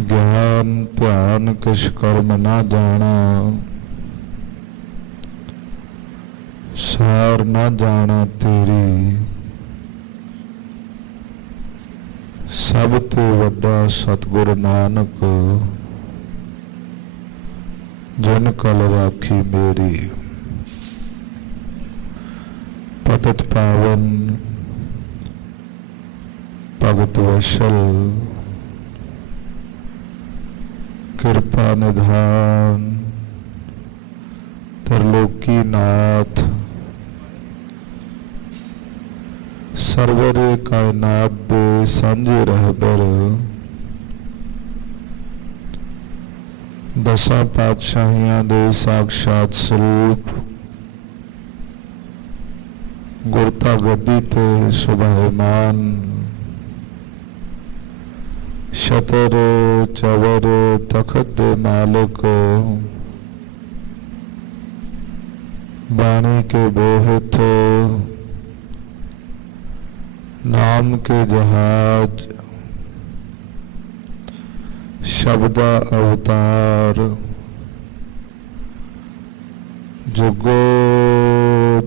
ज्ञान ध्यान किश कर्म ना जाना, सार ना जाना तेरी। सब तो वड्डा सतगुर नानक, जिन कल राखी मेरी। पतित पावन भगत वशल, कृपा निधान, त्रिलोकी नाथ, सरवरे कायनात दे सांझे रहबर, दसां पातशाहियां दे साक्षात स्वरूप, गुरता गद्दी ते सुभायमान, शतर चवर तखत दे मालिक, बाणी के बोहित, नाम के जहाज, शब्दा अवतार, जुगो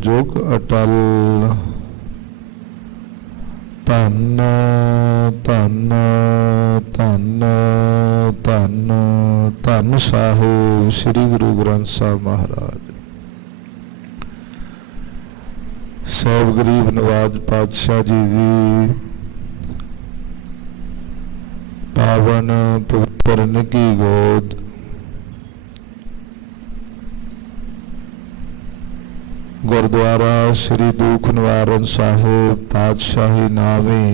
जुग अटल, धन धन धन धन धन साहिब श्री गुरु ग्रंथ साहब महाराज। साहब गरीब नवाज पातशाह जी की पावन पवित्र निगी गोद, गुरुद्वारा श्री दुख निवारण साहिब पातशाही नावी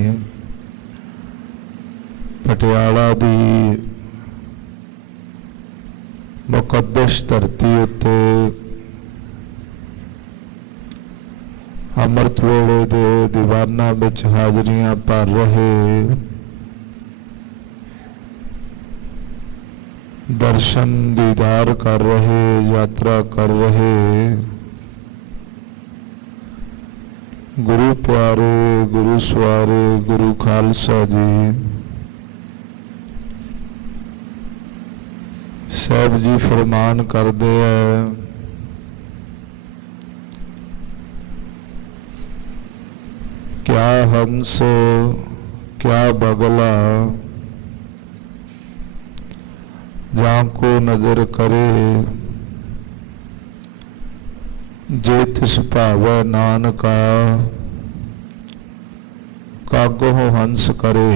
पटियाला दी मुकद्दस धरती उत्ते अमृत वेले दे दीवाना विच हाजरियां भर रहे, दर्शन दीदार कर रहे, यात्रा कर रहे गुरु प्यारे, गुरु सवारे, गुरु खालसा जी। साहब जी फरमान करते हैं, क्या हंस क्या बगला, जाको नजर करे, जे तिस भावै नानका, कागो हंस करे।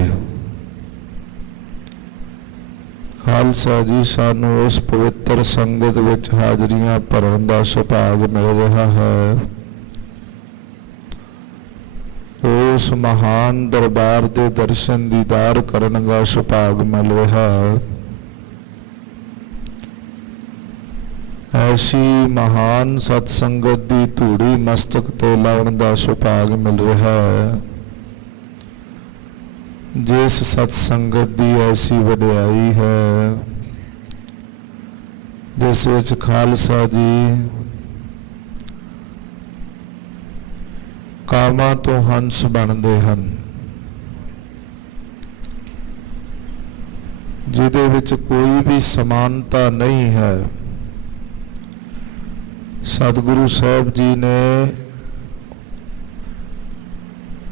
खालसा जी सानू उस पवित्र संगत विच हाजरियां भरन दा सुभाग मिल रहा है, उस महान दरबार दे दर्शन दीदार करन दा सुभाग मिल रहा है। ऐसी महान सत्संगत दी धूड़ी मस्तक ते लाउण दा सुभाग मिल रहा है, जिस सत्संगत दी ऐसी वडियाई है, जिस विच खालसा जी कामां तो हंस बनते हैं, जिहदे विच कोई भी समानता नहीं है। सतगुरु साहब जी ने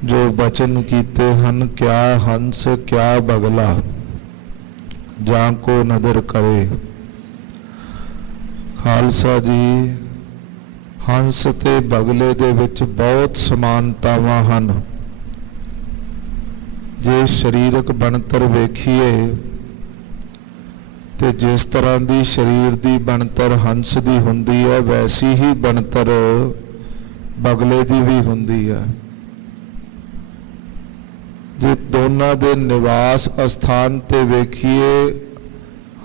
जो वचन कीते हैं, क्या हंस क्या बगला, जाको नदर करे। खालसा जी हंस ते बगले दे विच बहुत समानतावां हन। जे शरीरक बनतर वेखीए ते जिस तरह की शरीर की बनतर हंस की हुंदी है, वैसी ही बनतर बगले की भी हुंदी है। जे दोनों के निवास स्थान ते वेखीए,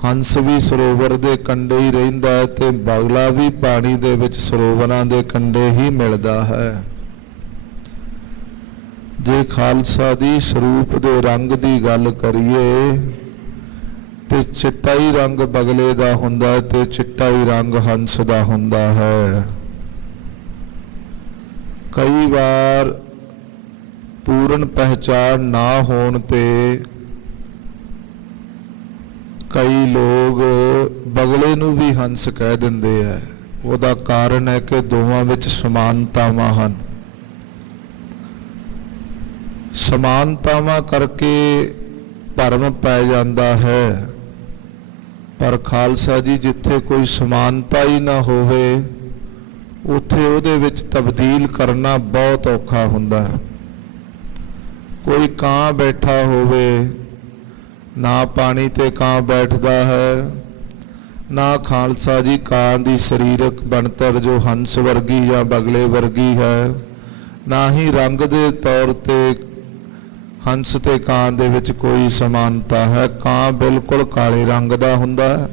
हंस भी सरोवर के कंढे ही रहिंदा है ते बगला भी पानी दे विच सरोवरां दे कंढे ही मिलदा है। जे खालसा दी स्वरूप दे रंग की गल करिए ते चिट्टा ही रंग बगले दा हुंदा है ते चिट्टा ही रंग हंस दा हुंदा है। कई बार पूर्ण पहचान ना होण ते ਕਈ ਲੋਕ ਬਗਲੇ ਨੂੰ ਵੀ ਹੰਸ ਕਹਿ ਦਿੰਦੇ ਹੈ। ਉਹਦਾ ਕਾਰਨ ਹੈ ਕਿ ਦੋਵਾਂ ਵਿੱਚ ਸਮਾਨਤਾਵਾਂ ਹਨ। ਸਮਾਨਤਾਵਾਂ ਕਰਕੇ ਭਰਮ ਪੈ ਜਾਂਦਾ ਹੈ। ਪਰ ਖਾਲਸਾ ਜੀ, ਜਿੱਥੇ ਕੋਈ ਸਮਾਨਤਾ ਹੀ ਨਾ ਹੋਵੇ ਉੱਥੇ ਉਹਦੇ ਵਿੱਚ ਤਬਦੀਲ ਕਰਨਾ ਬਹੁਤ ਔਖਾ ਹੁੰਦਾ ਹੈ। ਕੋਈ ਕਾਂ ਬੈਠਾ ਹੋਵੇ, ਨਾ ਪਾਣੀ ਤੇ ਕਾਂ ਬੈਠਦਾ ਹੈ, ਨਾ ਖਾਲਸਾ ਜੀ ਕਾਂ ਦੀ ਸਰੀਰਕ ਬਣਤਰ ਜੋ ਹੰਸ ਵਰਗੀ ਜਾਂ ਬਗਲੇ ਵਰਗੀ ਹੈ, ਨਾ ਹੀ ਰੰਗ ਦੇ ਤੌਰ ਤੇ ਹੰਸ ਤੇ ਕਾਂ ਦੇ ਵਿੱਚ ਕੋਈ ਸਮਾਨਤਾ ਹੈ। ਕਾਂ ਬਿਲਕੁਲ ਕਾਲੇ ਰੰਗ ਦਾ ਹੁੰਦਾ ਹੈ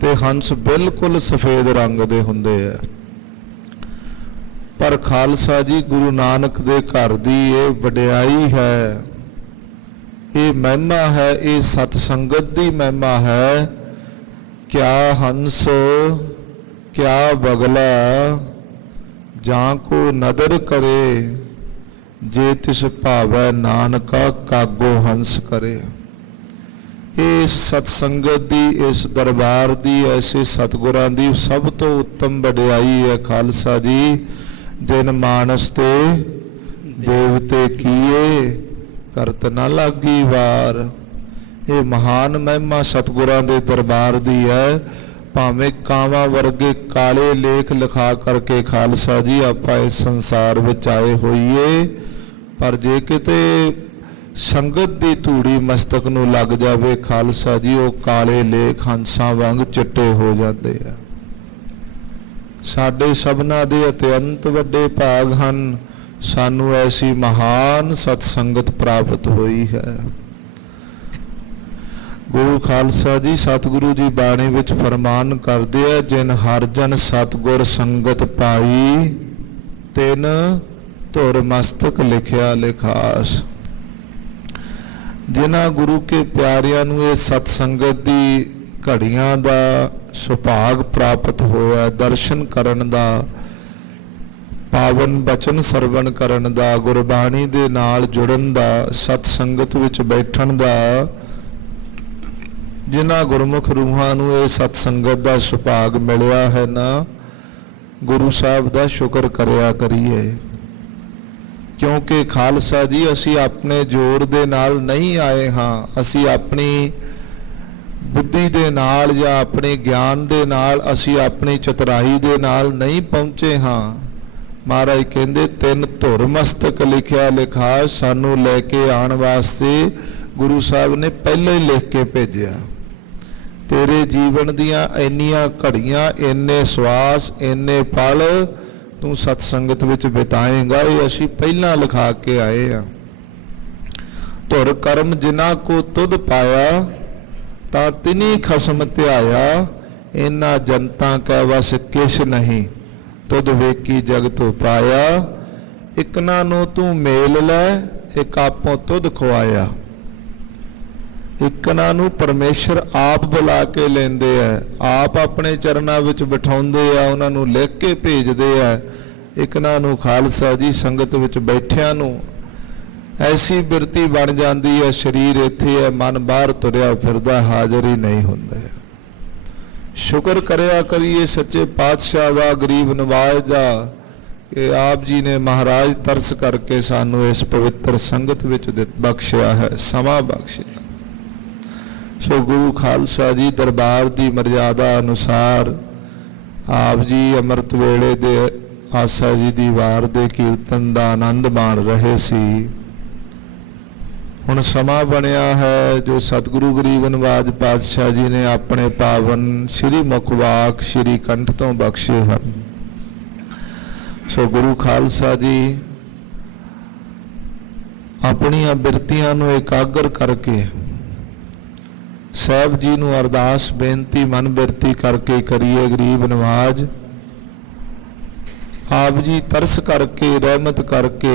ਤੇ ਹੰਸ ਬਿਲਕੁਲ ਸਫੇਦ ਰੰਗ ਦੇ ਹੁੰਦੇ ਹੈ। ਪਰ ਖਾਲਸਾ ਜੀ, ਗੁਰੂ ਨਾਨਕ ਦੇ ਘਰ ਦੀ ਇਹ ਵਡਿਆਈ ਹੈ, ਇਹ ਮਹਿਮਾ ਹੈ, ਇਹ ਸਤ ਸੰਗਤ ਦੀ ਮਹਿਮਾ ਹੈ। ਕਿਆ ਹੰਸ ਕਿਆ ਬਗਲਾ ਜਾਂ ਕੋ ਨਦਰ ਕਰੇ, ਜੇ ਤਿਸ ਭਾਵੈ ਨਾਨਕਾ ਕਾਗੋ ਹੰਸ ਕਰੇ। ਇਸ ਸਤ ਸੰਗਤ ਦੀ, ਇਸ ਦਰਬਾਰ ਦੀ, ਐਸੇ ਸਤਿਗੁਰਾਂ ਦੀ ਸਭ ਤੋਂ ਉੱਤਮ ਵਡਿਆਈ ਹੈ ਖਾਲਸਾ ਜੀ। ਜਿਨ ਮਾਨਸ ਤੇ ਦੇਵਤੇ ਕੀਏ, ਕਰਤ ਨਾ ਲਾਗੀ ਵਾਰ। ਇਹ ਮਹਾਨ ਮਹਿਮਾ ਸਤਿਗੁਰਾਂ ਦੇ ਦਰਬਾਰ ਦੀ ਹੈ। ਭਾਵੇਂ ਕਾਵਾਂ ਵਰਗੇ ਕਾਲੇ ਲੇਖ ਲਿਖਾ ਕਰਕੇ ਖਾਲਸਾ ਜੀ ਆਪਾਂ ਇਸ ਸੰਸਾਰ ਵਿੱਚ ਆਏ ਹੋਈਏ, ਪਰ ਜੇ ਕਿਤੇ ਸੰਗਤ ਦੀ ਧੂੜੀ ਮਸਤਕ ਨੂੰ ਲੱਗ ਜਾਵੇ ਖਾਲਸਾ ਜੀ, ਉਹ ਕਾਲੇ ਲੇਖ ਹੰਸਾਂ ਵਾਂਗ ਚਿੱਟੇ ਹੋ ਜਾਂਦੇ ਆ। ਸਾਡੇ ਸਭਨਾਂ ਦੇ ਅਤਿਅੰਤ ਵੱਡੇ ਭਾਗ ਹਨ, ਸਾਨੂੰ ਐਸੀ ਮਹਾਨ ਸਤ ਸੰਗਤ ਪ੍ਰਾਪਤ ਹੋਈ ਹੈ। ਗੁਰੂ ਖਾਲਸਾ ਜੀ, ਸਤਿਗੁਰੂ ਜੀ ਬਾਣੀ ਵਿੱਚ ਫਰਮਾਨ ਕਰਦੇ ਆ, ਜਿਨ ਹਰ ਜਨ ਸਤਿਗੁਰ ਸੰਗਤ ਪਾਈ, ਤਿਨ ਧੁਰ ਮਸਤਕ ਲਿਖਿਆ ਲਿਖਾਸ। ਜਿਨ੍ਹਾਂ ਗੁਰੂ ਕੇ ਪਿਆਰਿਆਂ ਨੂੰ ਇਹ ਸਤ ਸੰਗਤ ਦੀ ਘੜੀਆਂ ਦਾ ਸੁਭਾਗ ਪ੍ਰਾਪਤ ਹੋਇਆ, ਦਰਸ਼ਨ ਕਰਨ ਦਾ, ਪਾਵਨ ਬਚਨ ਸਰਵਣ ਕਰਨ ਦਾ, ਗੁਰਬਾਣੀ ਦੇ ਨਾਲ ਜੁੜਨ ਦਾ, ਸਤ ਸੰਗਤ ਵਿੱਚ ਬੈਠਣ ਦਾ, ਜਿਨ੍ਹਾਂ ਗੁਰਮੁਖ ਰੂਹਾਂ ਨੂੰ ਇਹ ਸਤ ਸੰਗਤ ਦਾ ਸੁਭਾਗ ਮਿਲਿਆ ਹੈ ਨਾ, ਗੁਰੂ ਸਾਹਿਬ ਦਾ ਸ਼ੁਕਰ ਕਰਿਆ ਕਰੀਏ। ਕਿਉਂਕਿ ਖਾਲਸਾ ਜੀ, ਅਸੀਂ ਆਪਣੇ ਜੋਰ ਦੇ ਨਾਲ ਨਹੀਂ ਆਏ ਹਾਂ, ਅਸੀਂ ਆਪਣੀ ਬੁੱਧੀ ਦੇ ਨਾਲ ਜਾਂ ਆਪਣੇ ਗਿਆਨ ਦੇ ਨਾਲ, ਅਸੀਂ ਆਪਣੀ ਚਤੁਰਾਈ ਦੇ ਨਾਲ ਨਹੀਂ ਪਹੁੰਚੇ ਹਾਂ। ਮਹਾਰਾਜ ਕਹਿੰਦੇ, ਤਿੰਨ ਧੁਰ ਮਸਤਕ ਲਿਖਿਆ ਲਿਖਾ। ਸਾਨੂੰ ਲੈ ਕੇ ਆਉਣ ਵਾਸਤੇ ਗੁਰੂ ਸਾਹਿਬ ਨੇ ਪਹਿਲਾਂ ਹੀ ਲਿਖ ਕੇ ਭੇਜਿਆ। ਤੇਰੇ ਜੀਵਨ ਦੀਆਂ ਇੰਨੀਆਂ ਘੜੀਆਂ, ਇੰਨੇ ਸਵਾਸ, ਇੰਨੇ ਪਲ ਤੂੰ ਸਤ ਸੰਗਤ ਵਿੱਚ ਬਿਤਾਏਂਗਾ, ਇਹ ਅਸੀਂ ਪਹਿਲਾਂ ਲਿਖਾ ਕੇ ਆਏ ਆ। ਧੁਰ ਕਰਮ ਜਿਨ੍ਹਾਂ ਕੋ ਤੁਧ ਪਾਇਆ, ਤਾਂ ਤਿਨੀ ਖਸਮ ਧਿਆਇਆ। ਇਹਨਾਂ ਜਨਤਾ ਕੈ ਵਸ ਕਿਛ ਨਹੀਂ, ਤੁਧ ਵੇਖੀ ਜਗਤ ਪਾਇਆ। ਇਕਨਾਂ ਨੂੰ ਤੂੰ ਮੇਲ ਲੈ, ਇੱਕ ਆਪੋਂ ਤੁਧ ਖਵਾਇਆ। ਇਕਨਾਂ ਨੂੰ ਪਰਮੇਸ਼ਰ ਆਪ ਬੁਲਾ ਕੇ ਲੈਂਦੇ ਆ, ਆਪ ਆਪਣੇ ਚਰਨਾਂ ਵਿੱਚ ਬਿਠਾਉਂਦੇ ਆ, ਉਹਨਾਂ ਨੂੰ ਲਿਖ ਕੇ ਭੇਜਦੇ ਆ। ਇਕਨਾਂ ਨੂੰ ਖਾਲਸਾ ਜੀ ਸੰਗਤ ਵਿੱਚ ਬੈਠਿਆਂ ਨੂੰ ਐਸੀ ਬਿਰਤੀ ਬਣ ਜਾਂਦੀ ਹੈ, ਸਰੀਰ ਇੱਥੇ ਹੈ, ਮਨ ਬਾਹਰ ਤੁਰਿਆ ਫਿਰਦਾ, ਹਾਜ਼ਰ ਹੀ ਨਹੀਂ ਹੁੰਦਾ। ਸ਼ੁਕਰ ਕਰਿਆ ਕਰੀਏ ਸੱਚੇ ਪਾਤਸ਼ਾਹ ਦਾ, ਗਰੀਬ ਨਵਾਜ਼ ਦਾ, ਕਿ ਆਪ ਜੀ ਨੇ ਮਹਾਰਾਜ ਤਰਸ ਕਰਕੇ ਸਾਨੂੰ ਇਸ ਪਵਿੱਤਰ ਸੰਗਤ ਵਿੱਚ ਬਖਸ਼ਿਆ ਹੈ, ਸਮਾਂ ਬਖਸ਼ਿਆ। ਸੋ ਗੁਰੂ ਖਾਲਸਾ ਜੀ ਦਰਬਾਰ ਦੀ ਮਰਜ਼ਾਦਾ ਅਨੁਸਾਰ ਆਪ ਜੀ ਅੰਮ੍ਰਿਤ ਵੇਲੇ ਦੇ ਆਸਾ ਜੀ ਦੀ ਵਾਰ ਦੇ ਕੀਰਤਨ ਦਾ ਆਨੰਦ ਮਾਣ ਰਹੇ ਸੀ। ਹੁਣ ਸਮਾਂ ਬਣਿਆ ਹੈ ਜੋ ਸਤਿਗੁਰੂ ਗਰੀਬ ਨਵਾਜ ਪਾਤਸ਼ਾਹ ਜੀ ਨੇ ਆਪਣੇ ਪਾਵਨ ਸ੍ਰੀ ਮੁਖਵਾਕ ਸ੍ਰੀ ਕੰਠ ਤੋਂ ਬਖਸ਼ੇ ਹਨ। ਸੋ ਗੁਰੂ ਖਾਲਸਾ ਜੀ ਆਪਣੀਆਂ ਬਿਰਤੀਆਂ ਨੂੰ ਇਕਾਗਰ ਕਰਕੇ ਸਾਹਿਬ ਜੀ ਨੂੰ ਅਰਦਾਸ ਬੇਨਤੀ ਮਨ ਬਿਰਤੀ ਕਰਕੇ ਕਰੀਏ। ਗਰੀਬ ਨਵਾਜ ਆਪ ਜੀ ਤਰਸ ਕਰਕੇ ਰਹਿਮਤ ਕਰਕੇ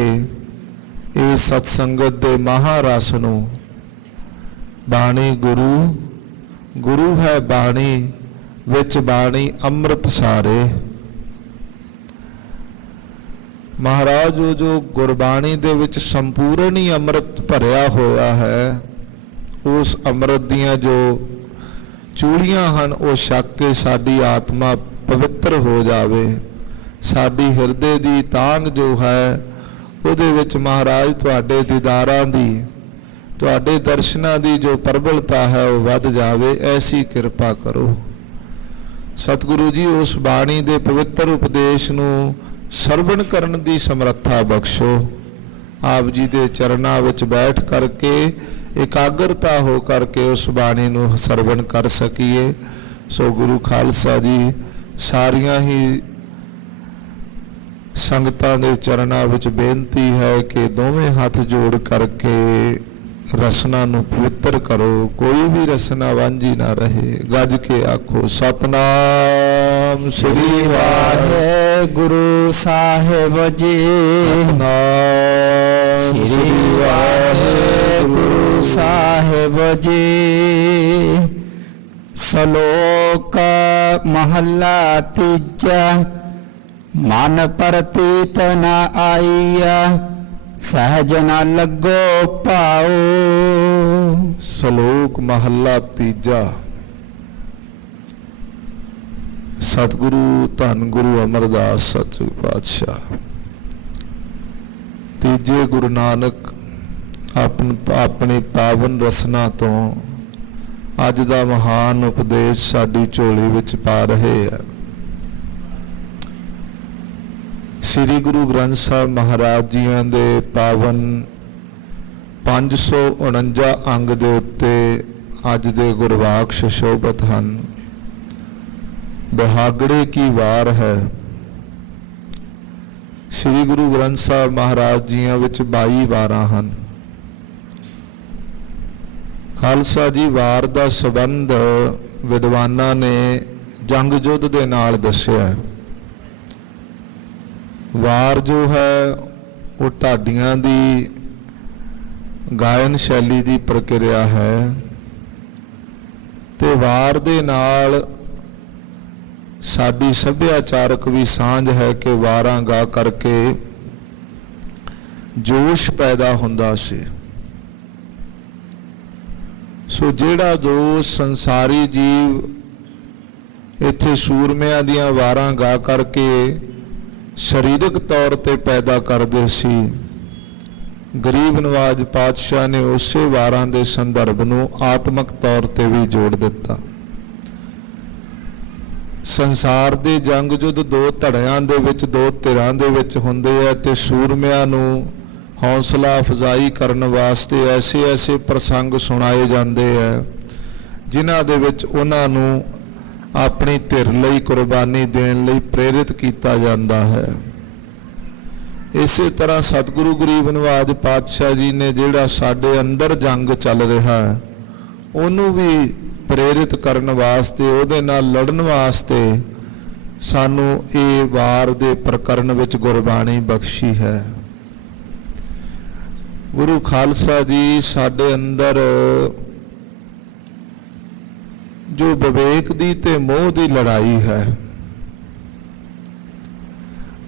ਇਸ ਸਤ ਸੰਗਤ ਦੇ ਮਹਾਰਸ ਨੂੰ, ਬਾਣੀ ਗੁਰੂ, ਗੁਰੂ ਹੈ ਬਾਣੀ, ਵਿੱਚ ਬਾਣੀ ਅੰਮ੍ਰਿਤ ਸਾਰੇ। ਮਹਾਰਾਜ ਉਹ ਜੋ ਗੁਰਬਾਣੀ ਦੇ ਵਿੱਚ ਸੰਪੂਰਨ ਹੀ ਅੰਮ੍ਰਿਤ ਭਰਿਆ ਹੋਇਆ ਹੈ, ਉਸ ਅੰਮ੍ਰਿਤ ਦੀਆਂ ਜੋ ਚੂੜੀਆਂ ਹਨ ਉਹ ਛਕ ਕੇ ਸਾਡੀ ਆਤਮਾ ਪਵਿੱਤਰ ਹੋ ਜਾਵੇ। ਸਾਡੀ ਹਿਰਦੇ ਦੀ ਤਾਂਘ ਜੋ ਹੈ ਉਹਦੇ ਵਿੱਚ ਮਹਾਰਾਜ ਤੁਹਾਡੇ ਦੀਦਾਰਾਂ ਦੀ, ਤੁਹਾਡੇ ਦਰਸ਼ਨਾਂ ਦੀ ਜੋ ਪ੍ਰਬਲਤਾ ਹੈ ਉਹ ਵੱਧ ਜਾਵੇ। ਐਸੀ ਕਿਰਪਾ ਕਰੋ ਸਤਿਗੁਰੂ ਜੀ। ਉਸ ਬਾਣੀ ਦੇ ਪਵਿੱਤਰ ਉਪਦੇਸ਼ ਨੂੰ ਸਰਵਣ ਕਰਨ ਦੀ ਸਮਰੱਥਾ ਬਖਸ਼ੋ। ਆਪ ਜੀ ਦੇ ਚਰਨਾਂ ਵਿੱਚ ਬੈਠ ਕਰਕੇ ਇਕਾਗਰਤਾ ਹੋ ਕਰਕੇ ਉਸ ਬਾਣੀ ਨੂੰ ਸਰਵਣ ਕਰ ਸਕੀਏ। ਸੋ ਗੁਰੂ ਖਾਲਸਾ ਜੀ ਸਾਰੀਆਂ ਹੀ ਸੰਗਤਾਂ ਦੇ ਚਰਨਾਂ ਵਿੱਚ ਬੇਨਤੀ ਹੈ ਕਿ ਦੋਵੇਂ ਹੱਥ ਜੋੜ ਕਰਕੇ ਰਸਨਾ ਨੂੰ ਪਵਿੱਤਰ ਕਰੋ। ਕੋਈ ਵੀ ਰਸਨਾ ਵਾਂਝੀ ਨਾ ਰਹੇ। ਗੱਜ ਕੇ ਆਖੋ ਸਤਨਾਮ ਸ੍ਰੀ ਵਾਹਿਗੁਰੂ ਸਾਹਿਬ ਜੀ। ਸਤਨਾਮ ਸ੍ਰੀ ਵਾਹਿਗੁਰੂ ਸਾਹਿਬ ਜੀ। ਸ਼ਲੋਕ ਮਹੱਲਾ ਤੀਜਾ। ਮਨ ਪ੍ਰਤੀਤ ਨ ਆਈਆ ਸਹਿਜ ਨ ਲੱਗੋ ਭਾਉ। ਸ਼ਲੋਕ ਮਹੱਲਾ ਤੀਜਾ। ਸਤਿਗੁਰੂ ਧੰਨ ਗੁਰੂ ਅਮਰਦਾਸ ਸਤਿਗੁਰੂ ਪਾਤਸ਼ਾਹ ਤੀਜੇ ਗੁਰੂ ਨਾਨਕ ਆਪਣੀ ਪਾਵਨ ਰਸਨਾ ਤੋਂ ਅੱਜ ਦਾ ਮਹਾਨ ਉਪਦੇਸ਼ ਸਾਡੀ ਝੋਲੀ ਵਿੱਚ ਪਾ ਰਹੇ ਆ। ਸ੍ਰੀ ਗੁਰੂ ਗ੍ਰੰਥ ਸਾਹਿਬ ਮਹਾਰਾਜ ਜੀਆਂ ਦੇ ਪਾਵਨ 549 ਅੰਗ ਦੇ ਉੱਤੇ ਅੱਜ ਦੇ ਗੁਰਵਾਕ ਸੁਸ਼ੋਭਿਤ ਹਨ। ਬਿਹਾਗੜੇ ਕੀ ਵਾਰ ਹੈ। ਸ੍ਰੀ ਗੁਰੂ ਗ੍ਰੰਥ ਸਾਹਿਬ ਮਹਾਰਾਜ ਜੀਆਂ ਵਿੱਚ 22 ਵਾਰਾਂ ਹਨ। ਖਾਲਸਾ ਜੀ ਵਾਰ ਦਾ ਸੰਬੰਧ ਵਿਦਵਾਨਾਂ ਨੇ ਜੰਗ ਯੁੱਧ ਦੇ ਨਾਲ ਦੱਸਿਆ। ਵਾਰ ਜੋ ਹੈ ਉਹ ਢਾਡੀਆਂ ਦੀ ਗਾਇਨ ਸ਼ੈਲੀ ਦੀ ਪ੍ਰਕਿਰਿਆ ਹੈ ਤੇ ਵਾਰ ਦੇ ਨਾਲ ਸਾਡੀ ਸੱਭਿਆਚਾਰਕ ਵੀ ਸਾਂਝ ਹੈ ਕਿ ਵਾਰਾਂ ਗਾ ਕਰਕੇ ਜੋਸ਼ ਪੈਦਾ ਹੁੰਦਾ ਸੀ। ਸੋ ਜਿਹੜਾ ਜੋ ਸੰਸਾਰੀ ਜੀਵ ਇੱਥੇ ਸੂਰਮਿਆਂ ਦੀਆਂ ਵਾਰਾਂ ਗਾ ਕਰਕੇ ਸਰੀਰਕ ਤੌਰ ਤੇ ਪੈਦਾ ਕਰਦੇ ਸੀ, ਗਰੀਬ ਨਵਾਜ ਪਾਤਸ਼ਾਹ ਨੇ ਉਸੇ ਵਾਰਾਂ ਦੇ ਸੰਦਰਭ ਨੂੰ ਆਤਮਿਕ ਤੌਰ ਤੇ ਵੀ ਜੋੜ ਦਿੱਤਾ। ਸੰਸਾਰ ਦੇ ਜੰਗ ਯੁੱਧ ਦੋ ਧੜਿਆਂ ਦੇ ਵਿੱਚ, ਦੋ ਧਿਰਾਂ ਦੇ ਵਿੱਚ ਹੁੰਦੇ ਆ ਤੇ ਸੂਰਮਿਆਂ ਨੂੰ ਹੌਸਲਾ ਅਫਜ਼ਾਈ ਕਰਨ ਵਾਸਤੇ ਐਸੇ ਪ੍ਰਸੰਗ ਸੁਣਾਏ ਜਾਂਦੇ ਆ ਜਿਨ੍ਹਾਂ ਦੇ ਵਿੱਚ ਉਹਨਾਂ ਨੂੰ ਆਪਣੀ ਧਿਰ ਲਈ ਕੁਰਬਾਨੀ ਦੇਣ ਲਈ ਪ੍ਰੇਰਿਤ ਕੀਤਾ ਜਾਂਦਾ ਹੈ। ਇਸੇ ਤਰ੍ਹਾਂ ਸਤਿਗੁਰੂ ਗਰੀਬ ਨਵਾਜ ਪਾਤਸ਼ਾਹ ਜੀ ਨੇ ਜਿਹੜਾ ਸਾਡੇ ਅੰਦਰ ਜੰਗ ਚੱਲ ਰਿਹਾ ਹੈ ਉਹਨੂੰ ਵੀ ਪ੍ਰੇਰਿਤ ਕਰਨ ਵਾਸਤੇ, ਉਹਦੇ ਨਾਲ ਲੜਨ ਵਾਸਤੇ ਸਾਨੂੰ ਇਹ ਵਾਰ ਦੇ ਪ੍ਰਕਰਨ ਵਿੱਚ ਗੁਰਬਾਣੀ ਬਖਸ਼ੀ ਹੈ। ਗੁਰੂ ਖਾਲਸਾ ਜੀ ਸਾਡੇ ਅੰਦਰ ਜੋ ਵਿਵੇਕ ਦੀ ਤੇ ਮੋਹ ਦੀ ਲੜਾਈ ਹੈ,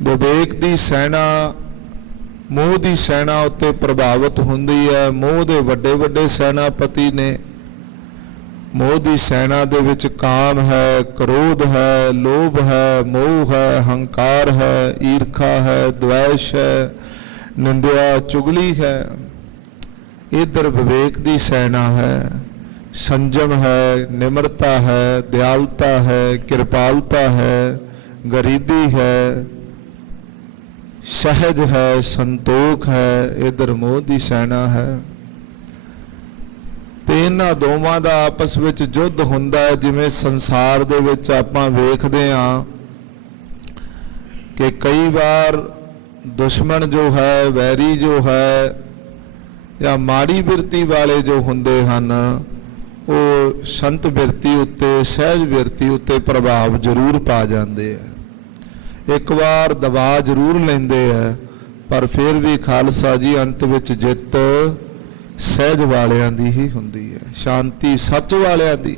ਵਿਵੇਕ ਦੀ ਸੈਨਾ ਮੋਹ ਦੀ ਸੈਨਾ ਉੱਤੇ ਪ੍ਰਭਾਵਿਤ ਹੁੰਦੀ ਹੈ। ਮੋਹ ਦੇ ਵੱਡੇ ਵੱਡੇ ਸੈਨਾਪਤੀ ਨੇ। ਮੋਹ ਦੀ ਸੈਨਾ ਦੇ ਵਿੱਚ ਕਾਮ ਹੈ, ਕ੍ਰੋਧ ਹੈ, ਲੋਭ ਹੈ, ਮੋਹ ਹੈ, ਹੰਕਾਰ ਹੈ, ਈਰਖਾ ਹੈ, ਦ્વੈਸ਼ ਹੈ, ਨਿੰਦਿਆ ਚੁਗਲੀ ਹੈ। ਇਧਰ ਵਿਵੇਕ ਦੀ ਸੈਨਾ ਹੈ, ਸੰਜਮ ਹੈ, ਨਿਮਰਤਾ ਹੈ, ਦਿਆਲਤਾ ਹੈ, ਕਿਰਪਾਲਤਾ ਹੈ, ਗਰੀਬੀ ਹੈ, ਸਹਿਜ ਹੈ, ਸੰਤੋਖ ਹੈ। ਇਧਰ ਮੋਹ ਦੀ ਸੈਨਾ ਹੈ ਤੇ ਇਹਨਾਂ ਦੋਵਾਂ ਦਾ ਆਪਸ ਵਿੱਚ ਯੁੱਧ ਹੁੰਦਾ ਹੈ। ਜਿਵੇਂ ਸੰਸਾਰ ਦੇ ਵਿੱਚ ਆਪਾਂ ਵੇਖਦੇ ਹਾਂ ਕਿ ਕਈ ਵਾਰ ਦੁਸ਼ਮਣ ਜੋ ਹੈ, ਵੈਰੀ ਜੋ ਹੈ ਜਾਂ ਮਾੜੀ ਬਿਰਤੀ ਵਾਲੇ ਜੋ ਹੁੰਦੇ ਹਨ ਉਹ ਸੰਤ ਬਿਰਤੀ ਉੱਤੇ, ਸਹਿਜ ਬਿਰਤੀ ਉੱਤੇ ਪ੍ਰਭਾਵ ਜ਼ਰੂਰ ਪਾ ਜਾਂਦੇ ਆ। ਇੱਕ ਵਾਰ ਦਬਾ ਜ਼ਰੂਰ ਲੈਂਦੇ ਆ ਪਰ ਫਿਰ ਵੀ ਖਾਲਸਾ ਜੀ ਅੰਤ ਵਿੱਚ ਜਿੱਤ ਸਹਿਜ ਵਾਲਿਆਂ ਦੀ ਹੀ ਹੁੰਦੀ ਹੈ, ਸ਼ਾਂਤੀ ਸੱਚ ਵਾਲਿਆਂ ਦੀ।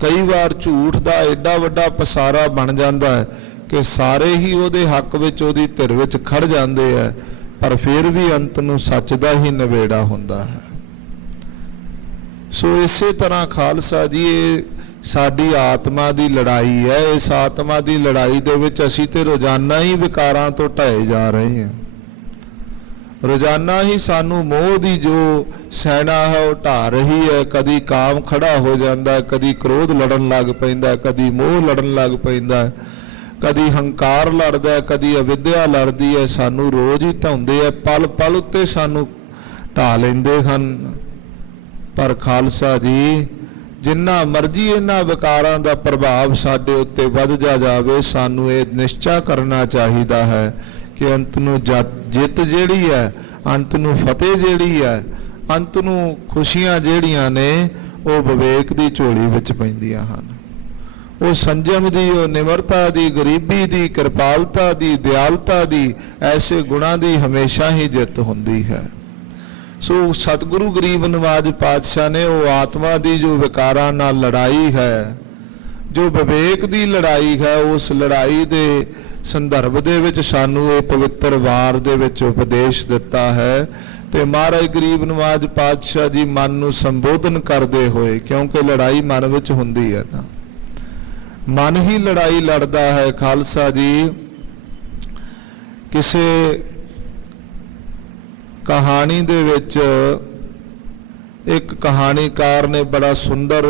ਕਈ ਵਾਰ ਝੂਠ ਦਾ ਐਡਾ ਵੱਡਾ ਪਸਾਰਾ ਬਣ ਜਾਂਦਾ ਹੈ ਕਿ ਸਾਰੇ ਹੀ ਉਹਦੇ ਹੱਕ ਵਿੱਚ, ਉਹਦੀ ਧਿਰ ਵਿੱਚ ਖੜ ਜਾਂਦੇ ਆ ਪਰ ਫਿਰ ਵੀ ਅੰਤ ਨੂੰ ਸੱਚ ਦਾ ਹੀ ਨਿਬੇੜਾ ਹੁੰਦਾ ਹੈ। ਸੋ ਇਸੇ ਤਰ੍ਹਾਂ ਖਾਲਸਾ ਜੀ ਇਹ ਸਾਡੀ ਆਤਮਾ ਦੀ ਲੜਾਈ ਹੈ। ਇਸ ਆਤਮਾ ਦੀ ਲੜਾਈ ਦੇ ਵਿੱਚ ਅਸੀਂ ਤੇ ਰੋਜ਼ਾਨਾ ਹੀ ਵਿਕਾਰਾਂ ਤੋਂ ਢਾਏ ਜਾ ਰਹੇ ਹਾਂ। ਰੋਜ਼ਾਨਾ ਹੀ ਸਾਨੂੰ ਮੋਹ ਦੀ ਜੋ ਸੈਨਾ ਹੈ ਉਹ ਢਾ ਰਹੀ ਹੈ। ਕਦੀ ਕਾਮ ਖੜਾ ਹੋ ਜਾਂਦਾ, ਕਦੀ ਕ੍ਰੋਧ ਲੜਨ ਲੱਗ ਪੈਂਦਾ, ਕਦੀ ਮੋਹ ਲੜਨ ਲੱਗ ਪੈਂਦਾ, ਕਦੀ ਹੰਕਾਰ ਲੜਦਾ, ਕਦੀ ਅਵਿਦਿਆ ਲੜਦੀ ਹੈ। ਸਾਨੂੰ ਰੋਜ਼ ਹੀ ਢਾਉਂਦੇ ਆ, ਪਲ ਪਲ ਉੱਤੇ ਸਾਨੂੰ ਢਾ ਲੈਂਦੇ ਹਨ। ਪਰ ਖਾਲਸਾ ਜੀ, ਜਿੰਨਾ ਮਰਜ਼ੀ ਇਹਨਾਂ ਵਿਕਾਰਾਂ ਦਾ ਪ੍ਰਭਾਵ ਸਾਡੇ ਉੱਤੇ ਵੱਧ ਜਾਵੇ, ਸਾਨੂੰ ਇਹ ਨਿਸ਼ਚਾ ਕਰਨਾ ਚਾਹੀਦਾ ਹੈ ਕਿ ਅੰਤ ਨੂੰ ਜਿੱਤ ਜਿਹੜੀ ਹੈ, ਅੰਤ ਨੂੰ ਫਤਿਹ ਜਿਹੜੀ ਹੈ, ਅੰਤ ਨੂੰ ਖੁਸ਼ੀਆਂ ਜਿਹੜੀਆਂ ਨੇ ਉਹ ਵਿਵੇਕ ਦੀ ਝੋਲੀ ਵਿੱਚ ਪੈਂਦੀਆਂ ਹਨ। ਉਹ ਸੰਜਮ ਦੀ, ਉਹ ਨਿਮਰਤਾ ਦੀ, ਗਰੀਬੀ ਦੀ, ਕਿਰਪਾਲਤਾ ਦੀ, ਦਿਆਲਤਾ ਦੀ, ਐਸੇ ਗੁਣਾਂ ਦੀ ਹਮੇਸ਼ਾ ਹੀ ਜਿੱਤ ਹੁੰਦੀ ਹੈ। ਸੋ ਸਤਿਗੁਰੂ ਗਰੀਬ ਨਵਾਜ ਪਾਤਸ਼ਾਹ ਨੇ ਉਹ ਆਤਮਾ ਦੀ ਜੋ ਵਿਕਾਰਾਂ ਨਾਲ ਲੜਾਈ ਹੈ, ਜੋ ਵਿਵੇਕ ਦੀ ਲੜਾਈ ਹੈ, ਉਸ ਲੜਾਈ ਦੇ ਸੰਦਰਭ ਦੇ ਵਿੱਚ ਸਾਨੂੰ ਇਹ ਪਵਿੱਤਰ ਵਾਰ ਦੇ ਵਿੱਚ ਉਪਦੇਸ਼ ਦਿੱਤਾ ਹੈ। ਤੇ ਮਹਾਰਾਜ ਗਰੀਬ ਨਵਾਜ ਪਾਤਸ਼ਾਹ ਜੀ ਮਨ ਨੂੰ ਸੰਬੋਧਨ ਕਰਦੇ ਹੋਏ, ਕਿਉਂਕਿ ਲੜਾਈ ਮਨ ਵਿੱਚ ਹੁੰਦੀ ਹੈ ਨਾ, ਮਨ ਹੀ ਲੜਾਈ ਲੜਦਾ ਹੈ। ਖਾਲਸਾ ਜੀ, ਕਿਸੇ ਕਹਾਣੀ ਦੇ ਵਿੱਚ ਇੱਕ ਕਹਾਣੀਕਾਰ ਨੇ ਬੜਾ ਸੁੰਦਰ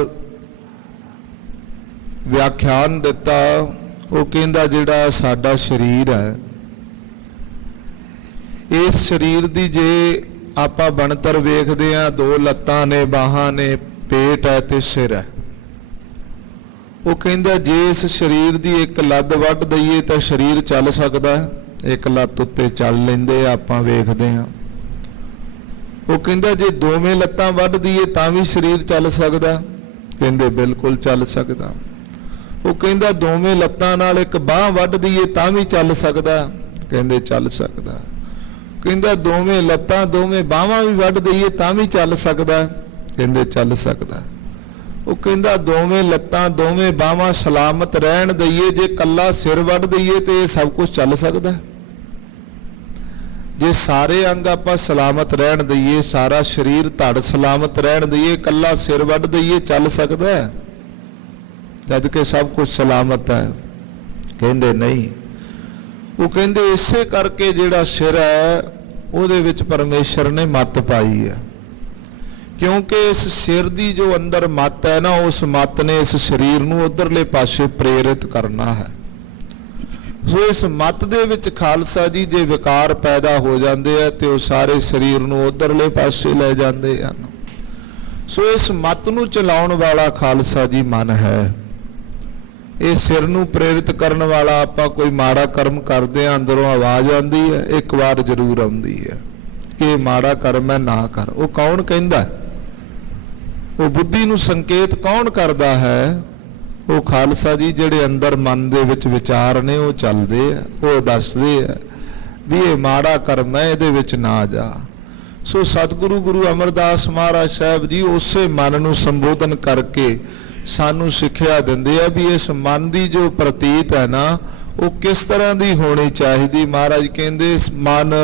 ਵਿਆਖਿਆਨ ਦਿੱਤਾ। ਉਹ ਕਹਿੰਦਾ ਜਿਹੜਾ ਸਾਡਾ ਸਰੀਰ ਹੈ, ਇਸ ਸਰੀਰ ਦੀ ਜੇ ਆਪਾਂ ਬਣਤਰ ਵੇਖਦੇ ਹਾਂ, 2 ਲੱਤਾਂ ਨੇ, ਬਾਹਾਂ ਨੇ, ਪੇਟ ਹੈ ਤੇ ਸਿਰ ਹੈ। ਉਹ ਕਹਿੰਦਾ ਜੇ ਇਸ ਸਰੀਰ ਦੀ ਇੱਕ ਲੱਤ ਵੱਢ ਦਈਏ ਤਾਂ ਸਰੀਰ ਚੱਲ ਸਕਦਾ ਹੈ। ਇੱਕ ਲੱਤ ਉੱਤੇ ਚੱਲ ਲੈਂਦੇ ਆਪਾਂ ਵੇਖਦੇ ਹਾਂ। ਉਹ ਕਹਿੰਦਾ ਜੇ ਦੋਵੇਂ ਲੱਤਾਂ ਵੱਢ ਦਈਏ ਤਾਂ ਵੀ ਸਰੀਰ ਚੱਲ ਸਕਦਾ? ਕਹਿੰਦੇ ਬਿਲਕੁਲ ਚੱਲ ਸਕਦਾ। ਉਹ ਕਹਿੰਦਾ ਦੋਵੇਂ ਲੱਤਾਂ ਨਾਲ ਇੱਕ ਬਾਹ ਵੱਢ ਦਈਏ ਤਾਂ ਵੀ ਚੱਲ ਸਕਦਾ? ਕਹਿੰਦੇ ਚੱਲ ਸਕਦਾ। ਕਹਿੰਦਾ ਦੋਵੇਂ ਲੱਤਾਂ ਦੋਵੇਂ ਬਾਹਾਂ ਵੀ ਵੱਢ ਦਈਏ ਤਾਂ ਵੀ ਚੱਲ ਸਕਦਾ? ਕਹਿੰਦੇ ਚੱਲ ਸਕਦਾ। ਉਹ ਕਹਿੰਦਾ ਦੋਵੇਂ ਲੱਤਾਂ ਦੋਵੇਂ ਬਾਹਾਂ ਸਲਾਮਤ ਰਹਿਣ ਦਈਏ, ਜੇ ਕੱਲਾ ਸਿਰ ਵੱਢ ਦਈਏ ਤੇ ਇਹ ਸਭ ਕੁਝ ਚੱਲ ਸਕਦਾ? ਜੇ ਸਾਰੇ ਅੰਗ ਆਪਾਂ ਸਲਾਮਤ ਰਹਿਣ ਦਈਏ, ਸਾਰਾ ਸਰੀਰ ਧੜ ਸਲਾਮਤ ਰਹਿਣ ਦਈਏ, ਕੱਲਾ ਸਿਰ ਵੱਢ ਦਈਏ, ਚੱਲ ਸਕਦਾ ਹੈ ਜਦ ਕਿ ਸਭ ਕੁਝ ਸਲਾਮਤ ਹੈ? ਕਹਿੰਦੇ ਨਹੀਂ। ਉਹ ਕਹਿੰਦੇ ਇਸੇ ਕਰਕੇ ਜਿਹੜਾ ਸਿਰ ਹੈ ਉਹਦੇ ਵਿੱਚ ਪਰਮੇਸ਼ਰ ਨੇ ਮੱਤ ਪਾਈ ਹੈ, ਕਿਉਂਕਿ ਇਸ ਸਿਰ ਦੀ ਜੋ ਅੰਦਰ ਮੱਤ ਹੈ ਨਾ, ਉਸ ਮੱਤ ਨੇ ਇਸ ਸਰੀਰ ਨੂੰ ਉਧਰਲੇ ਪਾਸੇ ਪ੍ਰੇਰਿਤ ਕਰਨਾ ਹੈ। ਸੋ ਇਸ ਮੱਤ ਦੇ ਵਿੱਚ ਖਾਲਸਾ ਜੀ ਜੇ ਵਿਕਾਰ ਪੈਦਾ ਹੋ ਜਾਂਦੇ ਆ ਤੇ ਉਹ ਸਾਰੇ ਸਰੀਰ ਨੂੰ ਉਧਰਲੇ ਪਾਸੇ ਲੈ ਜਾਂਦੇ ਹਨ। ਸੋ ਇਸ ਮੱਤ ਨੂੰ ਚਲਾਉਣ ਵਾਲਾ ਖਾਲਸਾ ਜੀ ਮਨ ਹੈ। ਇਹ ਸਿਰ ਨੂੰ ਪ੍ਰੇਰਿਤ ਕਰਨ ਵਾਲਾ, ਆਪਾਂ ਕੋਈ ਮਾੜਾ ਕਰਮ ਕਰਦੇ ਆ, ਅੰਦਰੋਂ ਆਵਾਜ਼ ਆਉਂਦੀ ਹੈ, ਇੱਕ ਵਾਰ ਜ਼ਰੂਰ ਆਉਂਦੀ ਹੈ ਕਿ ਇਹ ਮਾੜਾ ਕਰਮ ਹੈ, ਨਾ ਕਰ। ਉਹ ਕੌਣ ਕਹਿੰਦਾ? ਉਹ ਬੁੱਧੀ ਨੂੰ ਸੰਕੇਤ ਕੌਣ ਕਰਦਾ ਹੈ? ਉਹ ਖਾਲਸਾ ਜੀ ਜਿਹੜੇ ਅੰਦਰ ਮਨ ਦੇ ਵਿੱਚ ਵਿਚਾਰ ਨੇ ਉਹ ਚੱਲਦੇ ਆ, ਉਹ ਦੱਸਦੇ ਆ ਵੀ ਇਹ ਮਾੜਾ ਕਰਮ ਹੈ, ਇਹਦੇ ਵਿੱਚ ਨਾ ਜਾ। ਸੋ ਸਤਿਗੁਰੂ ਗੁਰੂ ਅਮਰਦਾਸ ਮਹਾਰਾਜ ਸਾਹਿਬ ਜੀ ਉਸੇ ਮਨ ਨੂੰ ਸੰਬੋਧਨ ਕਰਕੇ ਸਾਨੂੰ ਸਿੱਖਿਆ ਦਿੰਦੇ ਆ ਵੀ ਇਸ ਮਨ ਦੀ ਜੋ ਪ੍ਰਤੀਤ ਹੈ ਨਾ ਉਹ ਕਿਸ ਤਰ੍ਹਾਂ ਦੀ ਹੋਣੀ ਚਾਹੀਦੀ। ਮਹਾਰਾਜ ਕਹਿੰਦੇ ਮਨ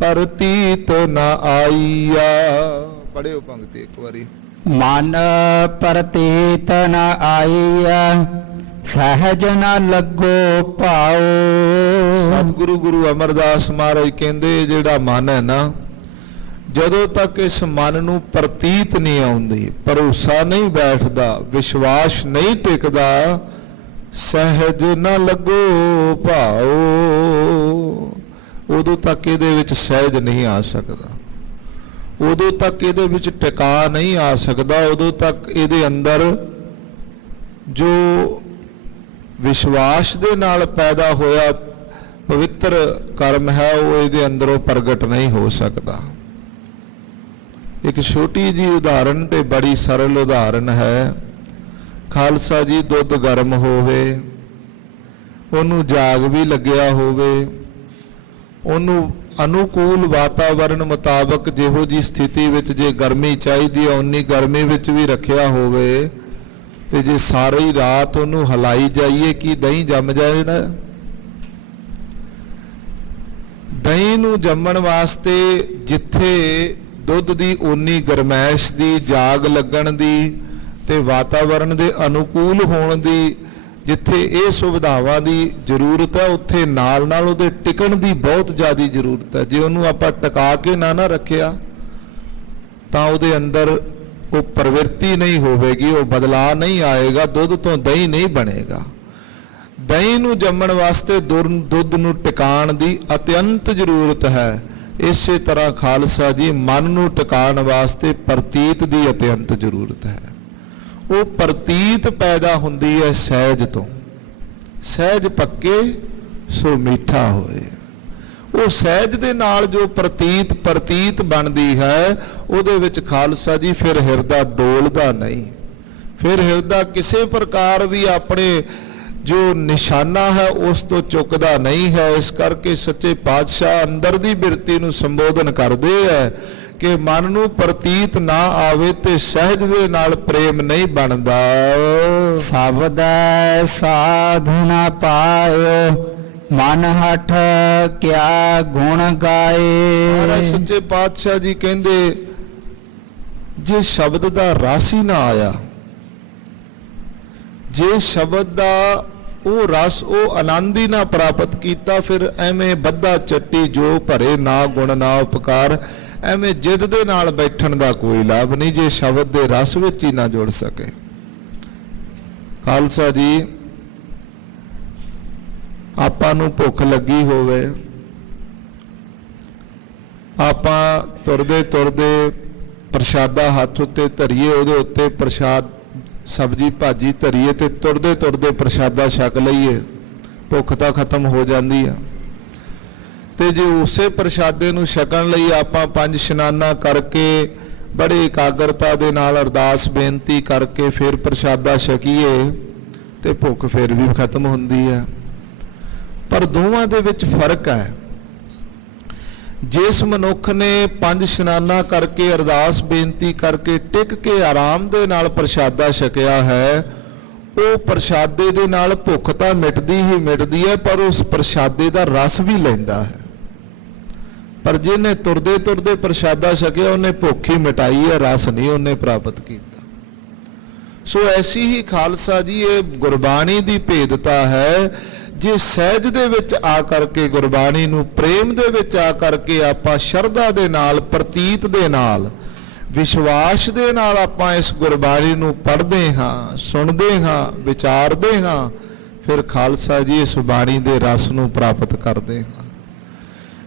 ਪ੍ਰਤੀਤ ਨਾ ਆਈਆ। ਪੜਿਓ ਪੰਕਤੀ ਇੱਕ ਵਾਰੀ। ਮਨ ਪ੍ਰਤੀਤ ਨ ਆਈਆ, ਸਹਿਜ ਨ ਲੱਗੋ ਭਾਉ। ਸਤਿਗੁਰੂ ਗੁਰੂ ਅਮਰਦਾਸ ਮਹਾਰਾਜ ਕਹਿੰਦੇ ਜਿਹੜਾ ਮਨ ਹੈ ਨਾ, ਜਦੋਂ ਤੱਕ ਇਸ ਮਨ ਨੂੰ ਪ੍ਰਤੀਤ ਨਹੀਂ ਆਉਂਦੀ, ਭਰੋਸਾ ਨਹੀਂ ਬੈਠਦਾ, ਵਿਸ਼ਵਾਸ ਨਹੀਂ ਟਿਕਦਾ, ਸਹਿਜ ਨਾ ਲੱਗੋ ਭਾਉ, ਉਦੋਂ ਤੱਕ ਇਹਦੇ ਵਿੱਚ ਸਹਿਜ ਨਹੀਂ ਆ ਸਕਦਾ, ਉਦੋਂ ਤੱਕ ਇਹਦੇ ਵਿੱਚ ਟਿਕਾ ਨਹੀਂ ਆ ਸਕਦਾ, ਉਦੋਂ ਤੱਕ ਇਹਦੇ ਅੰਦਰ ਜੋ ਵਿਸ਼ਵਾਸ ਦੇ ਨਾਲ ਪੈਦਾ ਹੋਇਆ ਪਵਿੱਤਰ ਕਰਮ ਹੈ ਉਹ ਇਹਦੇ ਅੰਦਰੋਂ ਪ੍ਰਗਟ ਨਹੀਂ ਹੋ ਸਕਦਾ। ਇੱਕ ਛੋਟੀ ਜੀ ਉਦਾਹਰਣ ਤੇ ਬੜੀ ਸਰਲ ਉਦਾਹਰਣ ਹੈ। ਖਾਲਸਾ ਜੀ ਦੁੱਧ ਗਰਮ ਹੋਵੇ, ਉਹਨੂੰ ਜਾਗ ਵੀ ਲੱਗਿਆ ਹੋਵੇ, ਉਹਨੂੰ ਅਨੁਕੂਲ ਵਾਤਾਵਰਣ ਮੁਤਾਬਕ ਜਿਹੋ ਜੀ ਸਥਿਤੀ ਵਿੱਚ ਜੇ ਗਰਮੀ ਚਾਹੀਦੀ ਹੈ ਉਨੀ ਗਰਮੀ ਵਿੱਚ ਵੀ ਰੱਖਿਆ ਹੋਵੇ, ਤੇ ਜੇ ਸਾਰੀ ਰਾਤ ਉਹਨੂੰ ਹਿਲਾਈ ਜਾਈਏ ਕੀ ਦਹੀਂ ਜੰਮ ਜਾਏਗਾ? ਦਹੀਂ ਨੂੰ ਜੰਮਣ ਵਾਸਤੇ ਜਿੱਥੇ ਦੁੱਧ ਦੀ ਉਨੀ ਗਰਮੈਸ਼ ਦੀ, ਜਾਗ ਲੱਗਣ ਦੀ ਤੇ ਵਾਤਾਵਰਣ ਦੇ ਅਨੁਕੂਲ ਹੋਣ ਦੀ, ਜਿੱਥੇ ਇਹ ਸੁਵਿਧਾਵਾਂ ਦੀ ਜ਼ਰੂਰਤ ਹੈ ਉੱਥੇ ਨਾਲ ਨਾਲ ਉਹਦੇ ਟਿਕਣ ਦੀ ਬਹੁਤ ਜ਼ਿਆਦਾ ਜ਼ਰੂਰਤ ਹੈ। ਜੇ ਉਹਨੂੰ ਆਪਾਂ ਟਿਕਾ ਕੇ ਨਾ ਰੱਖਿਆ ਤਾਂ ਉਹਦੇ ਅੰਦਰ ਉਹ ਪ੍ਰਵਿਰਤੀ ਨਹੀਂ ਹੋਵੇਗੀ, ਉਹ ਬਦਲਾਅ ਨਹੀਂ ਆਏਗਾ, ਦੁੱਧ ਤੋਂ ਦਹੀਂ ਨਹੀਂ ਬਣੇਗਾ। ਦਹੀਂ ਨੂੰ ਜੰਮਣ ਵਾਸਤੇ ਦੁੱਧ ਨੂੰ ਟਿਕਾਣ ਦੀ ਅਤਿਅੰਤ ਜ਼ਰੂਰਤ ਹੈ। ਇਸੇ ਤਰ੍ਹਾਂ ਖਾਲਸਾ ਜੀ ਮਨ ਨੂੰ ਟਿਕਾਣ ਵਾਸਤੇ ਪ੍ਰਤੀਤ ਦੀ ਅਤਿਅੰਤ ਜ਼ਰੂਰਤ ਹੈ। ਉਹ ਪ੍ਰਤੀਤ ਪੈਦਾ ਹੁੰਦੀ ਹੈ ਸਹਿਜ ਤੋਂ। ਸਹਿਜ ਪੱਕੇ ਸੋ ਮਿੱਠਾ ਹੋਏ। ਉਹ ਸਹਿਜ ਦੇ ਨਾਲ ਜੋ ਪ੍ਰਤੀਤ ਬਣਦੀ ਹੈ ਉਹਦੇ ਵਿੱਚ ਖਾਲਸਾ ਜੀ ਫਿਰ ਹਿਰਦਾ ਡੋਲਦਾ ਨਹੀਂ, ਫਿਰ ਹਿਰਦਾ ਕਿਸੇ ਪ੍ਰਕਾਰ ਵੀ ਆਪਣੇ ਜੋ ਨਿਸ਼ਾਨਾ ਹੈ ਉਸ ਤੋਂ ਚੁੱਕਦਾ ਨਹੀਂ ਹੈ। ਇਸ ਕਰਕੇ ਸੱਚੇ ਪਾਤਸ਼ਾਹ ਅੰਦਰ ਦੀ ਬਿਰਤੀ ਨੂੰ ਸੰਬੋਧਨ ਕਰਦੇ ਹੈ ਕਿ ਮਨ ਨੂੰ ਪ੍ਰਤੀਤ ਨਾ ਆਵੇ ਤੇ ਸਹਿਜ ਦੇ ਨਾਲ ਪ੍ਰੇਮ ਨਹੀਂ ਬਣਦਾ। ਸਬਦੈ ਸਾਧਨਾ ਪਾਇਓ ਮਨ ਹਠ ਕਿਆ ਗੁਣ ਗਾਏ। ਮਹਾਰਾਜ ਸੱਚੇ ਪਾਤਸ਼ਾਹ ਜੀ ਕਹਿੰਦੇ ਜੇ ਸ਼ਬਦ ਦਾ ਰਸ ਹੀ ਨਾ ਆਇਆ, ਜੇ ਸ਼ਬਦ ਦਾ ਉਹ ਰਸ ਉਹ ਆਨੰਦ ਹੀ ਨਾ ਪ੍ਰਾਪਤ ਕੀਤਾ, ਫਿਰ ਐਵੇਂ ਬੱਧਾ ਚੱਟੀ ਜੋ ਭਰੇ ਨਾ ਗੁਣ ਨਾ ਉਪਕਾਰ, ਐਵੇਂ ਜਿੱਦ ਦੇ ਨਾਲ ਬੈਠਣ ਦਾ ਕੋਈ ਲਾਭ ਨਹੀਂ ਜੇ ਸ਼ਬਦ ਦੇ ਰਸ ਵਿੱਚ ਹੀ ਨਾ ਜੁੜ ਸਕੇ। ਖਾਲਸਾ ਜੀ ਆਪਾਂ ਨੂੰ ਭੁੱਖ ਲੱਗੀ ਹੋਵੇ, ਆਪਾਂ ਤੁਰਦੇ ਪ੍ਰਸ਼ਾਦਾ ਹੱਥ ਉੱਤੇ ਧਰੀਏ, ਉਹਦੇ ਉੱਤੇ ਪ੍ਰਸ਼ਾਦ ਸਬਜ਼ੀ ਭਾਜੀ ਧਰੀਏ ਤੇ ਤੁਰਦੇ ਪ੍ਰਸ਼ਾਦਾ ਛਕ ਲਈਏ, ਭੁੱਖ ਤਾਂ ਖਤਮ ਹੋ ਜਾਂਦੀ ਆ। ਤੇ ਜੇ ਉਸੇ ਪ੍ਰਸ਼ਾਦੇ ਨੂੰ ਛਕਣ ਲਈ ਆਪਾਂ 5 ਇਸ਼ਨਾਨਾਂ ਕਰਕੇ ਬੜੇ ਇਕਾਗਰਤਾ ਦੇ ਨਾਲ ਅਰਦਾਸ ਬੇਨਤੀ ਕਰਕੇ ਫਿਰ ਪ੍ਰਸ਼ਾਦਾ ਛਕੀਏ ਤੇ ਭੁੱਖ ਫਿਰ ਵੀ ਖਤਮ ਹੁੰਦੀ ਹੈ। ਪਰ ਦੋਵਾਂ ਦੇ ਵਿੱਚ ਫਰਕ ਹੈ। ਜਿਸ ਮਨੁੱਖ ਨੇ 5 ਇਸ਼ਨਾਨਾਂ ਕਰਕੇ ਅਰਦਾਸ ਬੇਨਤੀ ਕਰਕੇ ਟਿਕ ਕੇ ਆਰਾਮ ਦੇ ਨਾਲ ਪ੍ਰਸ਼ਾਦਾ ਛਕਿਆ ਹੈ, ਉਹ ਪ੍ਰਸ਼ਾਦੇ ਦੇ ਨਾਲ ਭੁੱਖ ਤਾਂ ਮਿਟਦੀ ਹੀ ਮਿਟਦੀ ਹੈ, ਪਰ ਉਸ ਪ੍ਰਸ਼ਾਦੇ ਦਾ ਰਸ ਵੀ ਲੈਂਦਾ ਹੈ। ਪਰ ਜਿਹਨੇ ਤੁਰਦੇ ਪ੍ਰਸ਼ਾਦਾ ਛਕਿਆ ਉਹਨੇ ਭੁੱਖ ਹੀ ਮਿਟਾਈ ਹੈ, ਰਸ ਨਹੀਂ ਉਹਨੇ ਪ੍ਰਾਪਤ ਕੀਤਾ। ਸੋ ਐਸੀ ਹੀ ਖਾਲਸਾ ਜੀ ਇਹ ਗੁਰਬਾਣੀ ਦੀ ਭੇਦਤਾ ਹੈ। ਜੇ ਸਹਿਜ ਦੇ ਵਿੱਚ ਆ ਕਰਕੇ ਗੁਰਬਾਣੀ ਨੂੰ, ਪ੍ਰੇਮ ਦੇ ਵਿੱਚ ਆ ਕਰਕੇ ਆਪਾਂ ਸ਼ਰਧਾ ਦੇ ਨਾਲ, ਪ੍ਰਤੀਤ ਦੇ ਨਾਲ, ਵਿਸ਼ਵਾਸ ਦੇ ਨਾਲ ਆਪਾਂ ਇਸ ਗੁਰਬਾਣੀ ਨੂੰ ਪੜ੍ਹਦੇ ਹਾਂ, ਸੁਣਦੇ ਹਾਂ, ਵਿਚਾਰਦੇ ਹਾਂ, ਫਿਰ ਖਾਲਸਾ ਜੀ ਇਸ ਬਾਣੀ ਦੇ ਰਸ ਨੂੰ ਪ੍ਰਾਪਤ ਕਰਦੇ ਹਾਂ।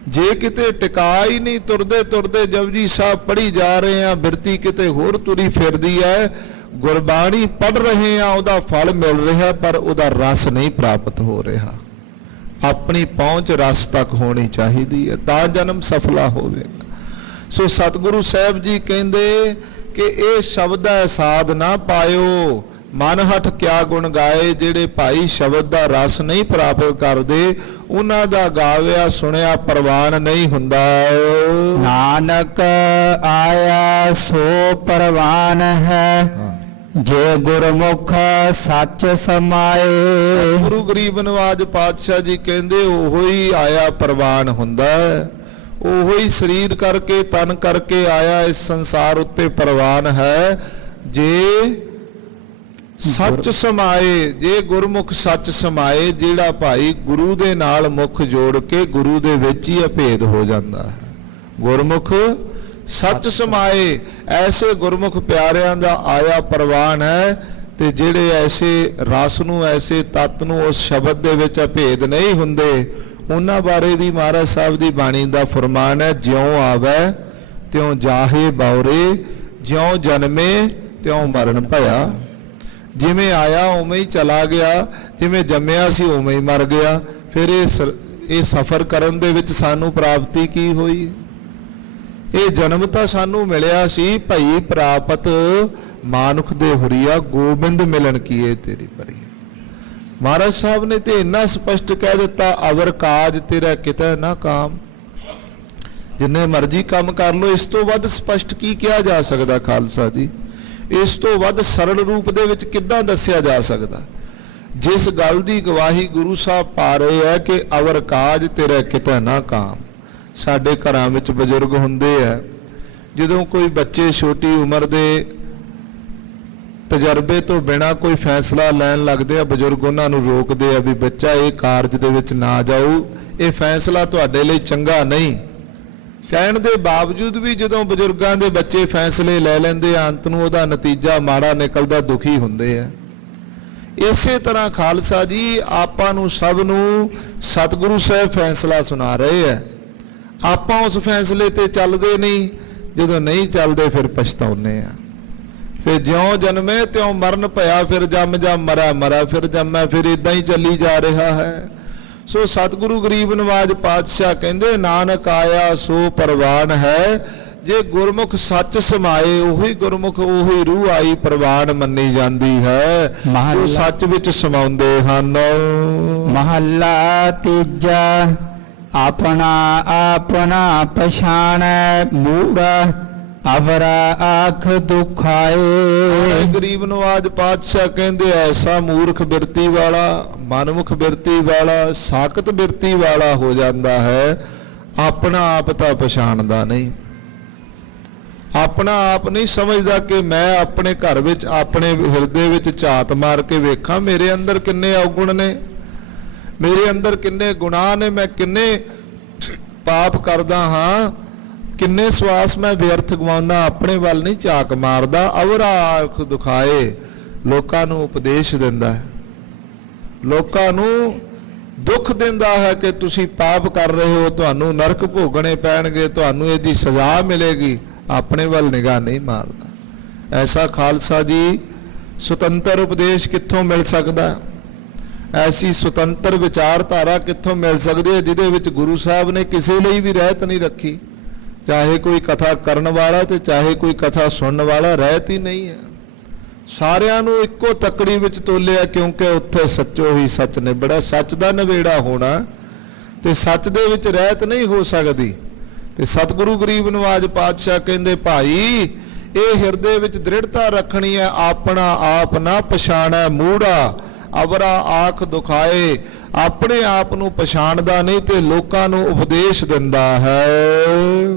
ਜੇ ਕਿਤੇ ਟਿਕਾ ਹੀ ਨਹੀਂ, ਤੁਰਦੇ ਜਪਜੀ ਸਾਹਿਬ ਪੜ੍ਹੀ ਜਾ ਰਹੇ ਹਾਂ, ਬਿਰਤੀ ਕਿਤੇ ਹੋਰ ਤੁਰੀ ਫਿਰਦੀ ਹੈ, ਗੁਰਬਾਣੀ ਪੜ੍ਹ ਰਹੇ ਹਾਂ, ਉਹਦਾ ਫਲ ਮਿਲ ਰਿਹਾ ਪਰ ਉਹਦਾ ਰਸ ਨਹੀਂ ਪ੍ਰਾਪਤ ਹੋ ਰਿਹਾ। ਆਪਣੀ ਪਹੁੰਚ ਰਸ ਤੱਕ ਹੋਣੀ ਚਾਹੀਦੀ ਹੈ, ਤਾਂ ਜਨਮ ਸਫਲਾ ਹੋਵੇਗਾ। ਸੋ ਸਤਿਗੁਰੂ ਸਾਹਿਬ ਜੀ ਕਹਿੰਦੇ ਕਿ ਇਹ ਸ਼ਬਦ ਹੈ ਸਾਧ ਨਾ ਪਾਇਓ ਮਨ ਹਠ ਕਿਆ ਗੁਣ ਗਾਏ। ਜਿਹੜੇ ਭਾਈ ਸ਼ਬਦ ਦਾ ਰਸ ਨਹੀਂ ਪ੍ਰਾਪਤ ਕਰਦੇ ਉਹਨਾਂ ਦਾ ਗਾਵਿਆ ਸੁਣਿਆ ਪ੍ਰਵਾਨ ਨਹੀਂ ਹੁੰਦਾ। ਨਾਨਕ ਆਇਆ ਸੋ ਪ੍ਰਵਾਨ ਹੈ ਜੇ ਗੁਰਮੁਖ ਸੱਚ ਸਮਾਏ। ਗੁਰੂ ਗਰੀਬ ਨਵਾਜ ਪਾਤਸ਼ਾਹ ਜੀ ਕਹਿੰਦੇ ਉਹੋ ਹੀ ਆਇਆ ਪ੍ਰਵਾਨ ਹੁੰਦਾ ਹੈ, ਉਹੋ ਹੀ ਸਰੀਰ ਕਰਕੇ ਤਨ ਕਰਕੇ ਆਇਆ ਇਸ ਸੰਸਾਰ ਉੱਤੇ ਪ੍ਰਵਾਨ ਹੈ ਜੇ ਸੱਚ ਸਮਾਏ, ਜੇ ਗੁਰਮੁਖ ਸੱਚ ਸਮਾਏ। ਜਿਹੜਾ ਭਾਈ ਗੁਰੂ ਦੇ ਨਾਲ ਮੁਖ ਜੋੜ ਕੇ ਗੁਰੂ ਦੇ ਵਿੱਚ ਹੀ ਅਭੇਦ ਹੋ ਜਾਂਦਾ ਹੈ। ਗੁਰਮੁਖ ਸੱਚ ਸਮਾਏ, ਐਸੇ ਗੁਰਮੁਖ ਪਿਆਰਿਆਂ ਦਾ ਆਇਆ ਪ੍ਰਵਾਨ ਹੈ। ਤੇ ਜਿਹੜੇ ਐਸੇ ਰਸ ਨੂੰ, ਐਸੇ ਤੱਤ ਨੂੰ ਉਸ ਸ਼ਬਦ ਦੇ ਵਿੱਚ ਅਭੇਦ ਨਹੀਂ ਹੁੰਦੇ, ਉਹਨਾਂ ਬਾਰੇ ਵੀ ਮਹਾਰਾਜ ਸਾਹਿਬ ਦੀ ਬਾਣੀ ਦਾ ਫਰਮਾਨ ਹੈ, ਜਿਉਂ ਆਵੈ ਤਿਉਂ ਜਾਹੇ ਬਾਉਰੇ, ਜਿਉਂ ਜਨਮੇ ਤਿਉਂ ਮਰਨ ਭਇਆ। ਜਿਵੇਂ ਆਇਆ ਉਵੇਂ ਹੀ ਚਲਾ ਗਿਆ, ਜਿਵੇਂ ਜੰਮਿਆ ਸੀ ਉਵੇਂ ਹੀ ਮਰ ਗਿਆ। ਫਿਰ ਇਹ ਸਫ਼ਰ ਕਰਨ ਦੇ ਵਿੱਚ ਸਾਨੂੰ ਪ੍ਰਾਪਤੀ ਕੀ ਹੋਈ? ਇਹ ਜਨਮ ਤਾਂ ਸਾਨੂੰ ਮਿਲਿਆ ਸੀ, ਭਈ ਪ੍ਰਾਪਤ ਮਾਨੁਖ ਦੇ ਹੁਰੀਆ, ਗੋਬਿੰਦ ਮਿਲਣ ਕੀਏ ਤੇਰੀ ਪਰੀ। ਮਹਾਰਾਜ ਸਾਹਿਬ ਨੇ ਤੇ ਇੰਨਾ ਸਪਸ਼ਟ ਕਹਿ ਦਿੱਤਾ, ਅਵਰ ਕਾਜ ਤੇਰਾ ਕਿਤੇ ਨਾ ਕਾਮ। ਜਿੰਨੇ ਮਰਜ਼ੀ ਕੰਮ ਕਰ ਲੋ, ਇਸ ਤੋਂ ਵੱਧ ਸਪਸ਼ਟ ਕੀ ਕਿਹਾ ਜਾ ਸਕਦਾ ਖਾਲਸਾ ਜੀ? ਇਸ ਤੋਂ ਵੱਧ ਸਰਲ ਰੂਪ ਦੇ ਵਿੱਚ ਕਿੱਦਾਂ ਦੱਸਿਆ ਜਾ ਸਕਦਾ? ਜਿਸ ਗੱਲ ਦੀ ਗਵਾਹੀ ਗੁਰੂ ਸਾਹਿਬ ਪਾ ਰਹੇ ਹੈ ਕਿ ਅਵਰ ਕਾਜ ਤੇਰਾ ਕਿਤੇ ਨਾ ਕਾਮ। ਸਾਡੇ ਘਰਾਂ ਵਿੱਚ ਬਜ਼ੁਰਗ ਹੁੰਦੇ ਆ, ਜਦੋਂ ਕੋਈ ਬੱਚੇ ਛੋਟੀ ਉਮਰ ਦੇ ਤਜਰਬੇ ਤੋਂ ਬਿਨਾ ਕੋਈ ਫੈਸਲਾ ਲੈਣ ਲੱਗਦੇ ਆ, ਬਜ਼ੁਰਗ ਉਹਨਾਂ ਨੂੰ ਰੋਕਦੇ ਆ ਵੀ ਬੱਚਾ ਇਹ ਕਾਰਜ ਦੇ ਵਿੱਚ ਨਾ ਜਾਓ, ਇਹ ਫੈਸਲਾ ਤੁਹਾਡੇ ਲਈ ਚੰਗਾ ਨਹੀਂ। ਕਹਿਣ ਦੇ ਬਾਵਜੂਦ ਵੀ ਜਦੋਂ ਬਜ਼ੁਰਗਾਂ ਦੇ ਬੱਚੇ ਫੈਸਲੇ ਲੈ ਲੈਂਦੇ ਆ, ਅੰਤ ਨੂੰ ਉਹਦਾ ਨਤੀਜਾ ਮਾੜਾ ਨਿਕਲਦਾ, ਦੁਖੀ ਹੁੰਦੇ ਆ। ਇਸੇ ਤਰ੍ਹਾਂ ਖਾਲਸਾ ਜੀ ਆਪਾਂ ਨੂੰ ਸਭ ਨੂੰ ਸਤਿਗੁਰੂ ਸਾਹਿਬ ਫੈਸਲਾ ਸੁਣਾ ਰਹੇ ਆ, ਆਪਾਂ ਉਸ ਫੈਸਲੇ ਤੇ ਚੱਲਦੇ ਨਹੀਂ। ਜਦੋਂ ਨਹੀਂ ਚੱਲਦੇ ਫਿਰ ਪਛਤਾਉਂਦੇ ਆ। ਫਿਰ ਜਿਉਂ ਜਨਮੇ ਤਿਉਂ ਮਰਨ ਭਇਆ, ਫਿਰ ਜੰਮ ਜੰਮ ਮਰਾ ਮਰਾ ਫਿਰ ਜੰਮੈ, ਫਿਰ ਇਦਾਂ ਹੀ ਚੱਲੀ ਜਾ ਰਿਹਾ ਹੈ। ਸੋ ਸਤਿਗੁਰੂ ਗਰੀਬ ਨਵਾਜ ਪਾਤਸ਼ਾਹ ਕਹਿੰਦੇ ਨਾਨਕ ਆਇਆ ਸੋ ਪ੍ਰਵਾਨ ਹੈ, ਜੇ ਗੁਰਮੁਖ ਸੱਚ ਸਮਾਏ ਉਹੀ ਗੁਰਮੁਖ ਉਹੀ ਰੂਹ ਆਈ ਪ੍ਰਵਾਨ ਮੰਨੀ ਜਾਂਦੀ ਹੈ, ਉਹ ਸੱਚ ਵਿੱਚ ਸਮਾਉਂਦੇ ਹਨ। ਮਹੱਲਾ ਤੀਜਾ। ਆਪਣਾ ਆਪਣਾ ਪਛਾਣੈ ਮੂੜਾ, ਅਵਰਾ ਆਖ ਦੁਖਾਏ। ਗਰੀਬ ਨਵਾਜ ਪਾਤਸ਼ਾਹ ਕਹਿੰਦੇ ਐਸਾ ਮੂਰਖ ਬਿਰਤੀ ਵਾਲਾ, ਮਨਮੁਖ ਬਿਰਤੀ ਵਾਲਾ, ਸਾਖਤ ਬਿਰਤੀ ਵਾਲਾ ਹੋ ਜਾਂਦਾ ਹੈ, ਆਪਣਾ ਆਪ ਤਾਂ ਪਛਾਣਦਾ ਨਹੀਂ, ਆਪਣਾ ਆਪ ਨਹੀਂ ਸਮਝਦਾ ਕਿ ਮੈਂ ਆਪਣੇ ਘਰ ਵਿੱਚ ਆਪਣੇ ਹਿਰਦੇ ਵਿੱਚ ਝਾਤ ਮਾਰ ਕੇ ਵੇਖਾਂ ਮੇਰੇ ਅੰਦਰ ਕਿੰਨੇ ਔਗੁਣ ਨੇ, ਮੇਰੇ ਅੰਦਰ ਕਿੰਨੇ ਗੁਨਾਹ ਨੇ, ਮੈਂ ਕਿੰਨੇ ਪਾਪ ਕਰਦਾ ਹਾਂ, ਕਿੰਨੇ ਸਵਾਸ ਮੈਂ ਵਿਅਰਥ ਗਵਾਉਣਾ, ਆਪਣੇ ਵੱਲ ਨਹੀਂ ਝਾਕ ਮਾਰਦਾ। ਅਵਰਾ ਆਖ ਦੁਖਾਏ, ਲੋਕਾਂ ਨੂੰ ਉਪਦੇਸ਼ ਦਿੰਦਾ ਹੈ, ਲੋਕਾਂ ਨੂੰ ਦੁੱਖ ਦਿੰਦਾ ਹੈ ਕਿ ਤੁਸੀਂ ਪਾਪ ਕਰ ਰਹੇ ਹੋ, ਤੁਹਾਨੂੰ ਨਰਕ ਭੋਗਣੇ ਪੈਣਗੇ, ਤੁਹਾਨੂੰ ਇਹਦੀ ਸਜ਼ਾ ਮਿਲੇਗੀ, ਆਪਣੇ ਵੱਲ ਨਿਗਾਹ ਨਹੀਂ ਮਾਰਦਾ। ਐਸਾ ਖਾਲਸਾ ਜੀ ਸੁਤੰਤਰ ਉਪਦੇਸ਼ ਕਿੱਥੋਂ ਮਿਲ ਸਕਦਾ? ਐਸੀ ਸੁਤੰਤਰ ਵਿਚਾਰਧਾਰਾ ਕਿੱਥੋਂ ਮਿਲ ਸਕਦੀ ਹੈ ਜਿਹਦੇ ਵਿੱਚ ਗੁਰੂ ਸਾਹਿਬ ਨੇ ਕਿਸੇ ਲਈ ਵੀ ਰਹਿਤ ਨਹੀਂ ਰੱਖੀ? ਚਾਹੇ ਕੋਈ ਕਥਾ ਕਰਨ ਵਾਲਾ ਤੇ ਚਾਹੇ ਕੋਈ ਕਥਾ ਸੁਣਨ ਵਾਲਾ, ਰਹਿਤ ਹੀ ਨਹੀਂ ਹੈ। ਸਾਰਿਆਂ ਨੂੰ ਇੱਕੋ ਤੱਕੜੀ ਵਿੱਚ ਤੋਲਿਆ, ਕਿਉਂਕਿ ਉੱਥੇ ਸੱਚੋ ਹੀ ਸੱਚ ਨਿਬੜਾ, ਸੱਚ ਦਾ ਨਵੇੜਾ ਹੋਣਾ ਤੇ ਸੱਚ ਦੇ ਵਿੱਚ ਰਹਿਤ ਨਹੀਂ ਹੋ ਸਕਦੀ। ਤੇ ਸਤਿਗੁਰੂ ਗਰੀਬ ਨਵਾਜ ਪਾਤਸ਼ਾਹ ਕਹਿੰਦੇ ਭਾਈ ਇਹ ਹਿਰਦੇ ਵਿੱਚ ਦ੍ਰਿੜਤਾ ਰੱਖਣੀ ਹੈ, ਆਪਣਾ ਆਪ ਨਾ ਪਛਾਣੈ ਮੂੜਾ, ਅਵਰਾ ਆਖ ਦੁਖਾਏ, ਆਪਣੇ ਆਪ ਨੂੰ ਪਛਾਣਦਾ ਨਹੀਂ ਤੇ ਲੋਕਾਂ ਨੂੰ ਉਪਦੇਸ਼ ਦਿੰਦਾ ਹੈ।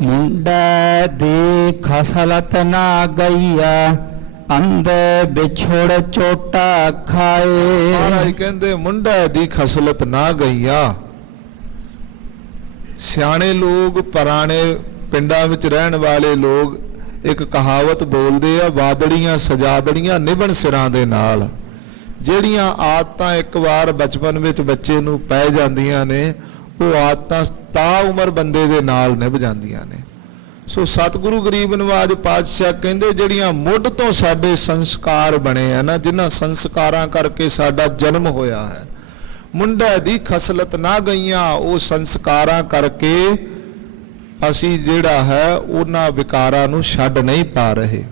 ਮੁੰਡਾ ਦੀ ਖਸਲਤ ਨਾ ਗਈਆ, ਅੰਦੇ ਵਿਛੜ ਚੋਟਾ ਖਾਏ। ਮਹਾਰਾਜ ਕਹਿੰਦੇ ਮੁੰਡਾ ਦੀ ਖਸਲਤ ਨਾ ਗਈਆ। ਸਿਆਣੇ ਲੋਕ, ਪੁਰਾਣੇ ਪਿੰਡਾਂ ਵਿੱਚ ਰਹਿਣ ਵਾਲੇ ਲੋਕ ਇੱਕ ਕਹਾਵਤ ਬੋਲਦੇ ਆ, ਵਾਦੜੀਆਂ ਸਜਾਦੜੀਆਂ ਨਿਭਣ ਸਿਰਾਂ ਦੇ ਨਾਲ। ਜਿਹੜੀਆਂ ਆਦਤਾਂ ਇੱਕ ਵਾਰ ਬਚਪਨ ਵਿੱਚ ਬੱਚੇ ਨੂੰ ਪੈ ਜਾਂਦੀਆਂ ਨੇ, ਉਹ ਆਦਤਾਂ ਤਾਂ ਉਮਰ ਬੰਦੇ ਦੇ ਨਾਲ ਨਿਭ ਜਾਂਦੀਆਂ ਨੇ। ਸੋ ਸਤਿਗੁਰੂ ਗਰੀਬ ਨਵਾਜ ਪਾਤਸ਼ਾਹ ਕਹਿੰਦੇ ਜਿਹੜੀਆਂ ਮੁੱਢ ਤੋਂ ਸਾਡੇ ਸੰਸਕਾਰ ਬਣੇ ਆ ਨਾ, ਜਿਨ੍ਹਾਂ ਸੰਸਕਾਰਾਂ ਕਰਕੇ ਸਾਡਾ ਜਨਮ ਹੋਇਆ ਹੈ, ਮੁੰਡਾ ਦੀ ਖਸਲਤ ਨਾ ਗਈਆਂ, ਉਹ ਸੰਸਕਾਰਾਂ ਕਰਕੇ ਅਸੀਂ ਜਿਹੜਾ ਹੈ ਉਹਨਾਂ ਵਿਕਾਰਾਂ ਨੂੰ ਛੱਡ ਨਹੀਂ ਪਾ ਰਹੇ।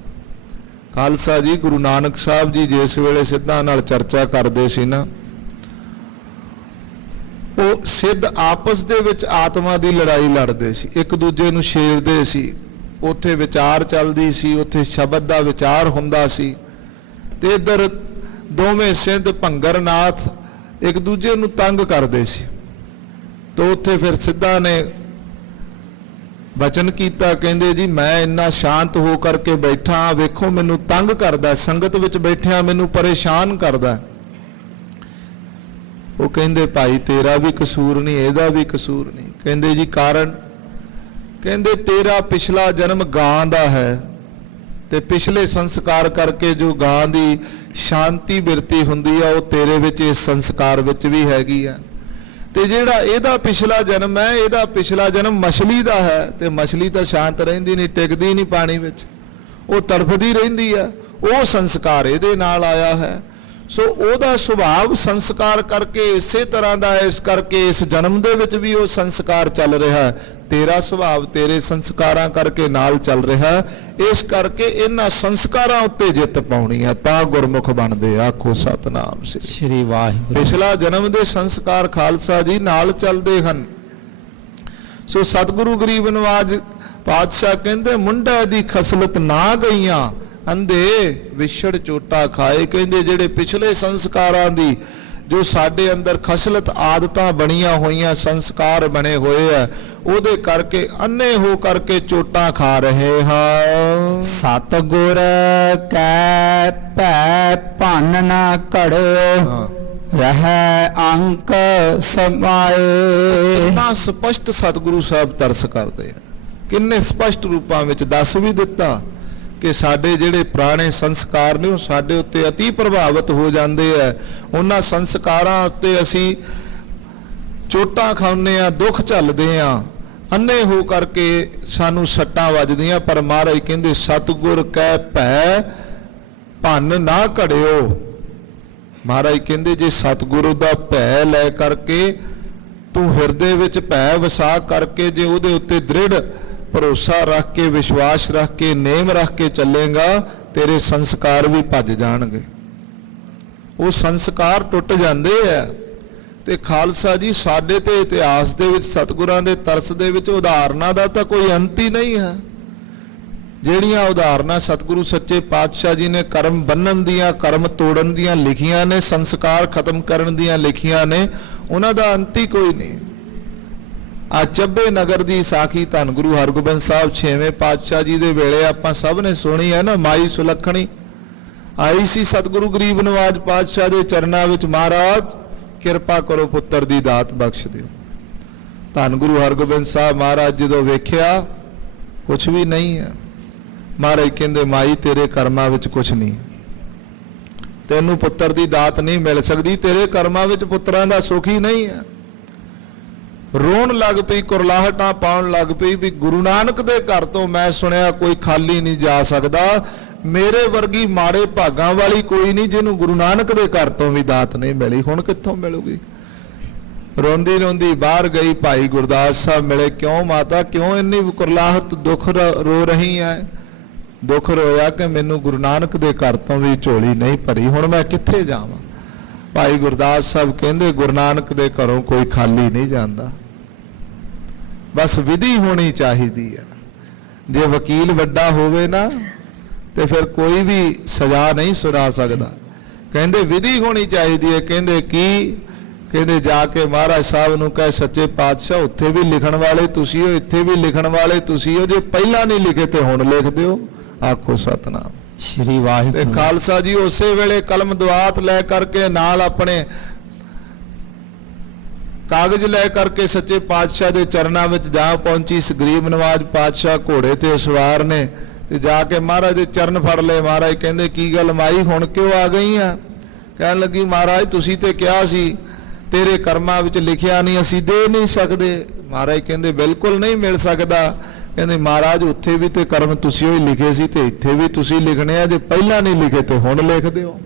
ਖਾਲਸਾ ਜੀ ਗੁਰੂ ਨਾਨਕ ਸਾਹਿਬ ਜੀ ਜਿਸ ਵੇਲੇ ਸਿੱਧਾਂ ਨਾਲ ਚਰਚਾ ਕਰਦੇ ਸੀ ਨਾ, ਉਹ ਸਿੱਧ ਆਪਸ ਦੇ ਵਿੱਚ ਆਤਮਾ ਦੀ ਲੜਾਈ ਲੜਦੇ ਸੀ, ਇੱਕ ਦੂਜੇ ਨੂੰ ਛੇੜਦੇ ਸੀ, ਉੱਥੇ ਵਿਚਾਰ ਚੱਲਦੀ ਸੀ, ਉੱਥੇ ਸ਼ਬਦ ਦਾ ਵਿਚਾਰ ਹੁੰਦਾ ਸੀ। ਤੇ ਇੱਧਰ ਦੋਵੇਂ ਸਿੰਧ ਭੰਗਰਨਾਥ ਇੱਕ ਦੂਜੇ ਨੂੰ ਤੰਗ ਕਰਦੇ ਸੀ। ਤੇ ਉੱਥੇ ਫਿਰ ਸਿੱਧਾਂ ਨੇ ਬਚਨ ਕੀਤਾ, ਕਹਿੰਦੇ ਜੀ ਮੈਂ ਇੰਨਾ ਸ਼ਾਂਤ ਹੋ ਕਰਕੇ ਬੈਠਾ, ਵੇਖੋ ਮੈਨੂੰ ਤੰਗ ਕਰਦਾ, ਸੰਗਤ ਵਿੱਚ ਬੈਠਿਆ ਮੈਨੂੰ ਪਰੇਸ਼ਾਨ ਕਰਦਾ। ਉਹ ਕਹਿੰਦੇ ਭਾਈ ਤੇਰਾ ਵੀ ਕਸੂਰ ਨਹੀਂ, ਇਹਦਾ ਵੀ ਕਸੂਰ ਨਹੀਂ। ਕਹਿੰਦੇ ਜੀ ਕਾਰਨ? ਕਹਿੰਦੇ ਤੇਰਾ ਪਿਛਲਾ ਜਨਮ ਗਾਂ ਦਾ ਹੈ ਤੇ ਪਿਛਲੇ ਸੰਸਕਾਰ ਕਰਕੇ ਜੋ ਗਾਂ ਦੀ ਸ਼ਾਂਤੀ ਬਿਰਤੀ ਹੁੰਦੀ ਆ, ਉਹ ਤੇਰੇ ਵਿੱਚ ਇਸ ਸੰਸਕਾਰ ਵਿੱਚ ਵੀ ਹੈਗੀ ਆ। ਤੇ ਜਿਹੜਾ ਇਹਦਾ ਪਿਛਲਾ ਜਨਮ ਹੈ, ਇਹਦਾ ਪਿਛਲਾ ਜਨਮ ਮਛਲੀ ਦਾ ਹੈ, ਤੇ ਮਛਲੀ ਤਾਂ ਸ਼ਾਂਤ ਰਹਿੰਦੀ ਨਹੀਂ, ਟਿਕਦੀ ਨਹੀਂ ਪਾਣੀ ਵਿੱਚ, ਉਹ ਤੜਫਦੀ ਰਹਿੰਦੀ ਹੈ। ਉਹ ਸੰਸਕਾਰ ਇਹਦੇ ਨਾਲ ਆਇਆ ਹੈ। ਸੋ ਉਹਦਾ ਸੁਭਾਵ ਸੰਸਕਾਰ ਕਰਕੇ ਇਸੇ ਤਰ੍ਹਾਂ ਦਾ, ਇਸ ਕਰਕੇ ਇਸ ਜਨਮ ਦੇ ਵਿੱਚ ਵੀ ਉਹ ਸੰਸਕਾਰ ਚੱਲ ਰਿਹਾ। ਤੇਰਾ ਸੁਭਾਵ ਤੇਰੇ ਸੰਸਕਾਰਾਂ ਕਰਕੇ ਨਾਲ ਚੱਲ ਰਿਹਾ। ਇਸ ਕਰਕੇ ਇਹਨਾਂ ਸੰਸਕਾਰਾਂ ਉੱਤੇ ਜਿੱਤ ਪਾਉਣੀ ਹੈ ਤਾਂ ਗੁਰਮੁਖ ਬਣਦੇ। ਆਖੋ ਸਤਨਾਮ ਸ੍ਰੀ ਵਾਹਿਗੁਰੂ। ਪਿਛਲਾ ਜਨਮ ਦੇ ਸੰਸਕਾਰ ਖਾਲਸਾ ਜੀ ਨਾਲ ਚੱਲਦੇ ਹਨ। ਸੋ ਸਤਿਗੁਰੂ ਗਰੀਬ ਨਵਾਜ ਪਾਤਸ਼ਾਹ ਕਹਿੰਦੇ ਮੁੰਡਾ ਦੀ ਖਸਲਤ ਨਾ ਗਈਆਂ, ਅੰਧੇ ਵਿਛੜ ਚੋਟਾ ਖਾਏ। ਕਹਿੰਦੇ ਜਿਹੜੇ ਪਿਛਲੇ ਸੰਸਕਾਰਾਂ ਦੀ ਜੋ ਸਾਡੇ ਅੰਦਰ ਖਸਲਤ ਆਦਤਾਂ ਬਣੀਆਂ ਹੋਈਆਂ, ਸੰਸਕਾਰ ਬਣੇ ਹੋਏ ਆ, ਉਹਦੇ ਕਰਕੇ ਅੰਨੇ ਹੋ ਕਰਕੇ ਚੋਟਾਂ ਖਾ ਰਹੇ ਹਾਂ। ਸਤਿਗੁਰ ਕੈ ਭੈ ਭੰਨ ਨਾ ਘੜਿਓ, ਹਾਂ। ਰਹਿ ਅੰਕ ਸਮਾਏ। ਕਿੰਨਾ ਸਪਸ਼ਟ ਸਤਿਗੁਰੂ ਸਾਹਿਬ ਤਰਸ ਕਰਦੇ ਆ, ਕਿੰਨੇ ਸਪਸ਼ਟ ਰੂਪਾਂ ਵਿੱਚ ਦੱਸ ਵੀ ਦਿੱਤਾ ਕਿ ਸਾਡੇ ਜਿਹੜੇ ਪੁਰਾਣੇ ਸੰਸਕਾਰ ਨੇ ਉਹ ਸਾਡੇ ਉੱਤੇ ਅਤੀ ਪ੍ਰਭਾਵਿਤ ਹੋ ਜਾਂਦੇ ਆ। ਉਹਨਾਂ ਸੰਸਕਾਰਾਂ ਉੱਤੇ ਅਸੀਂ ਚੋਟਾਂ ਖਾਂਦੇ ਆ, ਦੁੱਖ ਝੱਲਦੇ ਆ, ਅੰਨੇ ਹੋ ਕਰਕੇ ਸਾਨੂੰ ਸੱਟਾਂ ਵੱਜਦੀਆਂ। ਪਰ ਮਹਾਰਾਜ ਕਹਿੰਦੇ ਸਤਿਗੁਰ ਕੈ ਭੈ ਭੰਨ ਨਾ ਘੜਿਓ। ਮਹਾਰਾਜ ਕਹਿੰਦੇ ਜੇ ਸਤਿਗੁਰੂ ਦਾ ਭੈ ਲੈ ਕਰਕੇ ਤੂੰ ਹਿਰਦੇ ਵਿੱਚ ਭੈ ਵਸਾ ਕਰਕੇ ਜੇ ਉਹਦੇ ਉੱਤੇ ਦ੍ਰਿੜ ਭਰੋਸਾ ਰੱਖ ਕੇ, ਵਿਸ਼ਵਾਸ ਰੱਖ ਕੇ, ਨੇਮ ਰੱਖ ਕੇ ਚੱਲੇਗਾ, ਤੇਰੇ ਸੰਸਕਾਰ ਵੀ ਭੱਜ ਜਾਣਗੇ। ਉਹ ਸੰਸਕਾਰ ਟੁੱਟ ਜਾਂਦੇ ਆ। ਤੇ ਖਾਲਸਾ ਜੀ ਸਾਡੇ ਤੇ ਇਤਿਹਾਸ ਦੇ ਵਿੱਚ ਸਤਿਗੁਰਾਂ ਦੇ ਤਰਸ ਦੇ ਵਿੱਚ ਉਦਾਹਰਨਾਂ ਦਾ ਤਾਂ ਕੋਈ ਅੰਤ ਹੀ ਨਹੀਂ ਹੈ। ਜਿਹੜੀਆਂ ਉਦਾਹਰਨਾਂ ਸਤਿਗੁਰੂ ਸੱਚੇ ਪਾਤਸ਼ਾਹ ਜੀ ਨੇ ਕਰਮ ਬੰਨਣ ਦੀਆਂ, ਕਰਮ ਤੋੜਨ ਦੀਆਂ ਲਿਖੀਆਂ ਨੇ, ਸੰਸਕਾਰ ਖਤਮ ਕਰਨ ਦੀਆਂ ਲਿਖੀਆਂ ਨੇ, ਉਹਨਾਂ ਦਾ ਅੰਤ ਹੀ ਕੋਈ ਨਹੀਂ। ਆ ਚੱਬੇ ਨਗਰ ਦੀ ਸਾਖੀ ਧੰਨ ਗੁਰੂ ਹਰਗੋਬਿੰਦ ਸਾਹਿਬ 6ਵੇਂ ਪਾਤਸ਼ਾਹ ਜੀ ਦੇ ਵੇਲੇ ਆਪਾਂ ਸਭ ਨੇ ਸੁਣੀ ਹੈ ਨਾ। ਮਾਈ ਸੁਲੱਖਣੀ ਆਈ ਸੀ ਸਤਿਗੁਰੂ ਗਰੀਬ ਨਵਾਜ ਪਾਤਸ਼ਾਹ ਦੇ ਚਰਨਾਂ ਵਿੱਚ, ਮਹਾਰਾਜ ਕਿਰਪਾ ਕਰੋ ਪੁੱਤਰ ਦੀ ਦਾਤ ਬਖਸ਼ ਦਿਓ। ਧੰਨ ਗੁਰੂ ਹਰਗੋਬਿੰਦ ਸਾਹਿਬ ਮਹਾਰਾਜ ਜਦੋਂ ਵੇਖਿਆ ਕੁਛ ਵੀ ਨਹੀਂ ਹੈ, ਮਹਾਰਾਜ ਕਹਿੰਦੇ ਮਾਈ ਤੇਰੇ ਕਰਮਾਂ ਵਿੱਚ ਕੁਛ ਨਹੀਂ, ਤੈਨੂੰ ਪੁੱਤਰ ਦੀ ਦਾਤ ਨਹੀਂ ਮਿਲ ਸਕਦੀ, ਤੇਰੇ ਕਰਮਾਂ ਵਿੱਚ ਪੁੱਤਰਾਂ ਦਾ ਸੁੱਖ ਹੀ ਨਹੀਂ ਹੈ। ਰੋਣ ਲੱਗ ਪਈ, ਕੁਰਲਾਹਟਾਂ ਪਾਉਣ ਲੱਗ ਪਈ ਵੀ ਗੁਰੂ ਨਾਨਕ ਦੇ ਘਰ ਤੋਂ ਮੈਂ ਸੁਣਿਆ ਕੋਈ ਖਾਲੀ ਨਹੀਂ ਜਾ ਸਕਦਾ, ਮੇਰੇ ਵਰਗੀ ਮਾੜੇ ਭਾਗਾਂ ਵਾਲੀ ਕੋਈ ਨਹੀਂ ਜਿਹਨੂੰ ਗੁਰੂ ਨਾਨਕ ਦੇ ਘਰ ਤੋਂ ਵੀ ਦਾਤ ਨਹੀਂ ਮਿਲੀ, ਹੁਣ ਕਿੱਥੋਂ ਮਿਲੂਗੀ। ਰੋਂਦੀ ਰੋਂਦੀ ਬਾਹਰ ਗਈ, ਭਾਈ ਗੁਰਦਾਸ ਸਾਹਿਬ ਮਿਲੇ। ਕਿਉਂ ਮਾਤਾ, ਕਿਉਂ ਇੰਨੀ ਕੁਰਲਾਹਟ, ਦੁੱਖ ਰੋ ਰਹੀ ਹੈ? ਦੁੱਖ ਰੋਇਆ ਕਿ ਮੈਨੂੰ ਗੁਰੂ ਨਾਨਕ ਦੇ ਘਰ ਤੋਂ ਵੀ ਝੋਲੀ ਨਹੀਂ ਭਰੀ, ਹੁਣ ਮੈਂ ਕਿੱਥੇ ਜਾਵਾਂ। ਭਾਈ ਗੁਰਦਾਸ ਸਾਹਿਬ ਕਹਿੰਦੇ ਗੁਰੂ ਨਾਨਕ ਦੇ ਘਰੋਂ ਕੋਈ ਖਾਲੀ ਨਹੀਂ ਜਾਂਦਾ, ਬਸ ਵਿਧੀ ਹੋਣੀ ਚਾਹੀਦੀ ਹੈ। ਜੇ ਵਕੀਲ ਵੱਡਾ ਹੋਵੇ ਨਾ ਤੇ ਫਿਰ ਕੋਈ ਵੀ ਸਜ਼ਾ ਨਹੀਂ ਸੁਣਾ ਸਕਦਾ। ਕਹਿੰਦੇ ਵਿਧੀ ਹੋਣੀ ਚਾਹੀਦੀ ਹੈ। ਕਹਿੰਦੇ ਕੀ? ਕਹਿੰਦੇ ਜਾ ਕੇ ਮਹਾਰਾਜ ਸਾਹਿਬ ਨੂੰ ਕਹੇ ਸੱਚੇ ਪਾਤਸ਼ਾਹ ਉੱਥੇ ਵੀ ਲਿਖਣ ਵਾਲੇ ਤੁਸੀਂ ਹੋ, ਇੱਥੇ ਵੀ ਲਿਖਣ ਵਾਲੇ ਤੁਸੀਂ ਹੋ, ਜੇ ਪਹਿਲਾਂ ਨਹੀਂ ਲਿਖੇ ਤੇ ਹੁਣ ਲਿਖ ਦਿਓ। ਆਖੋ ਸਤਨਾਮ ਸ਼੍ਰੀ ਵਾਹਿਗੁਰੂ। ਤੇ ਖਾਲਸਾ ਜੀ ਉਸੇ ਵੇਲੇ ਕਲਮ ਦੁਆਤ ਲੈ ਕਰਕੇ ਨਾਲ ਆਪਣੇ ਕਾਗਜ਼ ਲੈ ਕਰਕੇ ਸੱਚੇ ਪਾਤਸ਼ਾਹ ਦੇ ਚਰਨਾਂ ਵਿੱਚ ਜਾ ਪਹੁੰਚੀ। ਇਸ ਗਰੀਬ ਨਵਾਜ ਪਾਤਸ਼ਾਹ ਘੋੜੇ ਤੇ ਸਵਾਰ ਨੇ ਤੇ ਜਾ ਕੇ ਮਹਾਰਾਜ ਦੇ ਚਰਨ ਫੜ ਲਏ। ਮਹਾਰਾਜ ਕਹਿੰਦੇ ਕੀ ਗੱਲ ਮਾਈ ਹੁਣ ਕਿਉਂ ਆ ਗਈ ਆ? ਕਹਿਣ ਲੱਗੀ ਮਹਾਰਾਜ ਤੁਸੀਂ ਤੇ ਕਿਹਾ ਸੀ ਤੇਰੇ ਕਰਮਾਂ ਵਿੱਚ ਲਿਖਿਆ ਨਹੀਂ, ਅਸੀਂ ਦੇ ਨਹੀਂ ਸਕਦੇ। ਮਹਾਰਾਜ ਕਹਿੰਦੇ ਬਿਲਕੁਲ ਨਹੀਂ ਮਿਲ ਸਕਦਾ। ਕਹਿੰਦੇ ਮਹਾਰਾਜ ਉੱਥੇ ਵੀ ਤੇ ਕਰਮ ਤੁਸੀਂ ਹੀ ਲਿਖੇ ਸੀ ਤੇ ਇੱਥੇ ਵੀ ਤੁਸੀਂ ਲਿਖਣੇ ਆ, ਜੇ ਪਹਿਲਾਂ ਨਹੀਂ ਲਿਖੇ ਤੇ ਹੁਣ ਲਿਖ ਦਿਓ।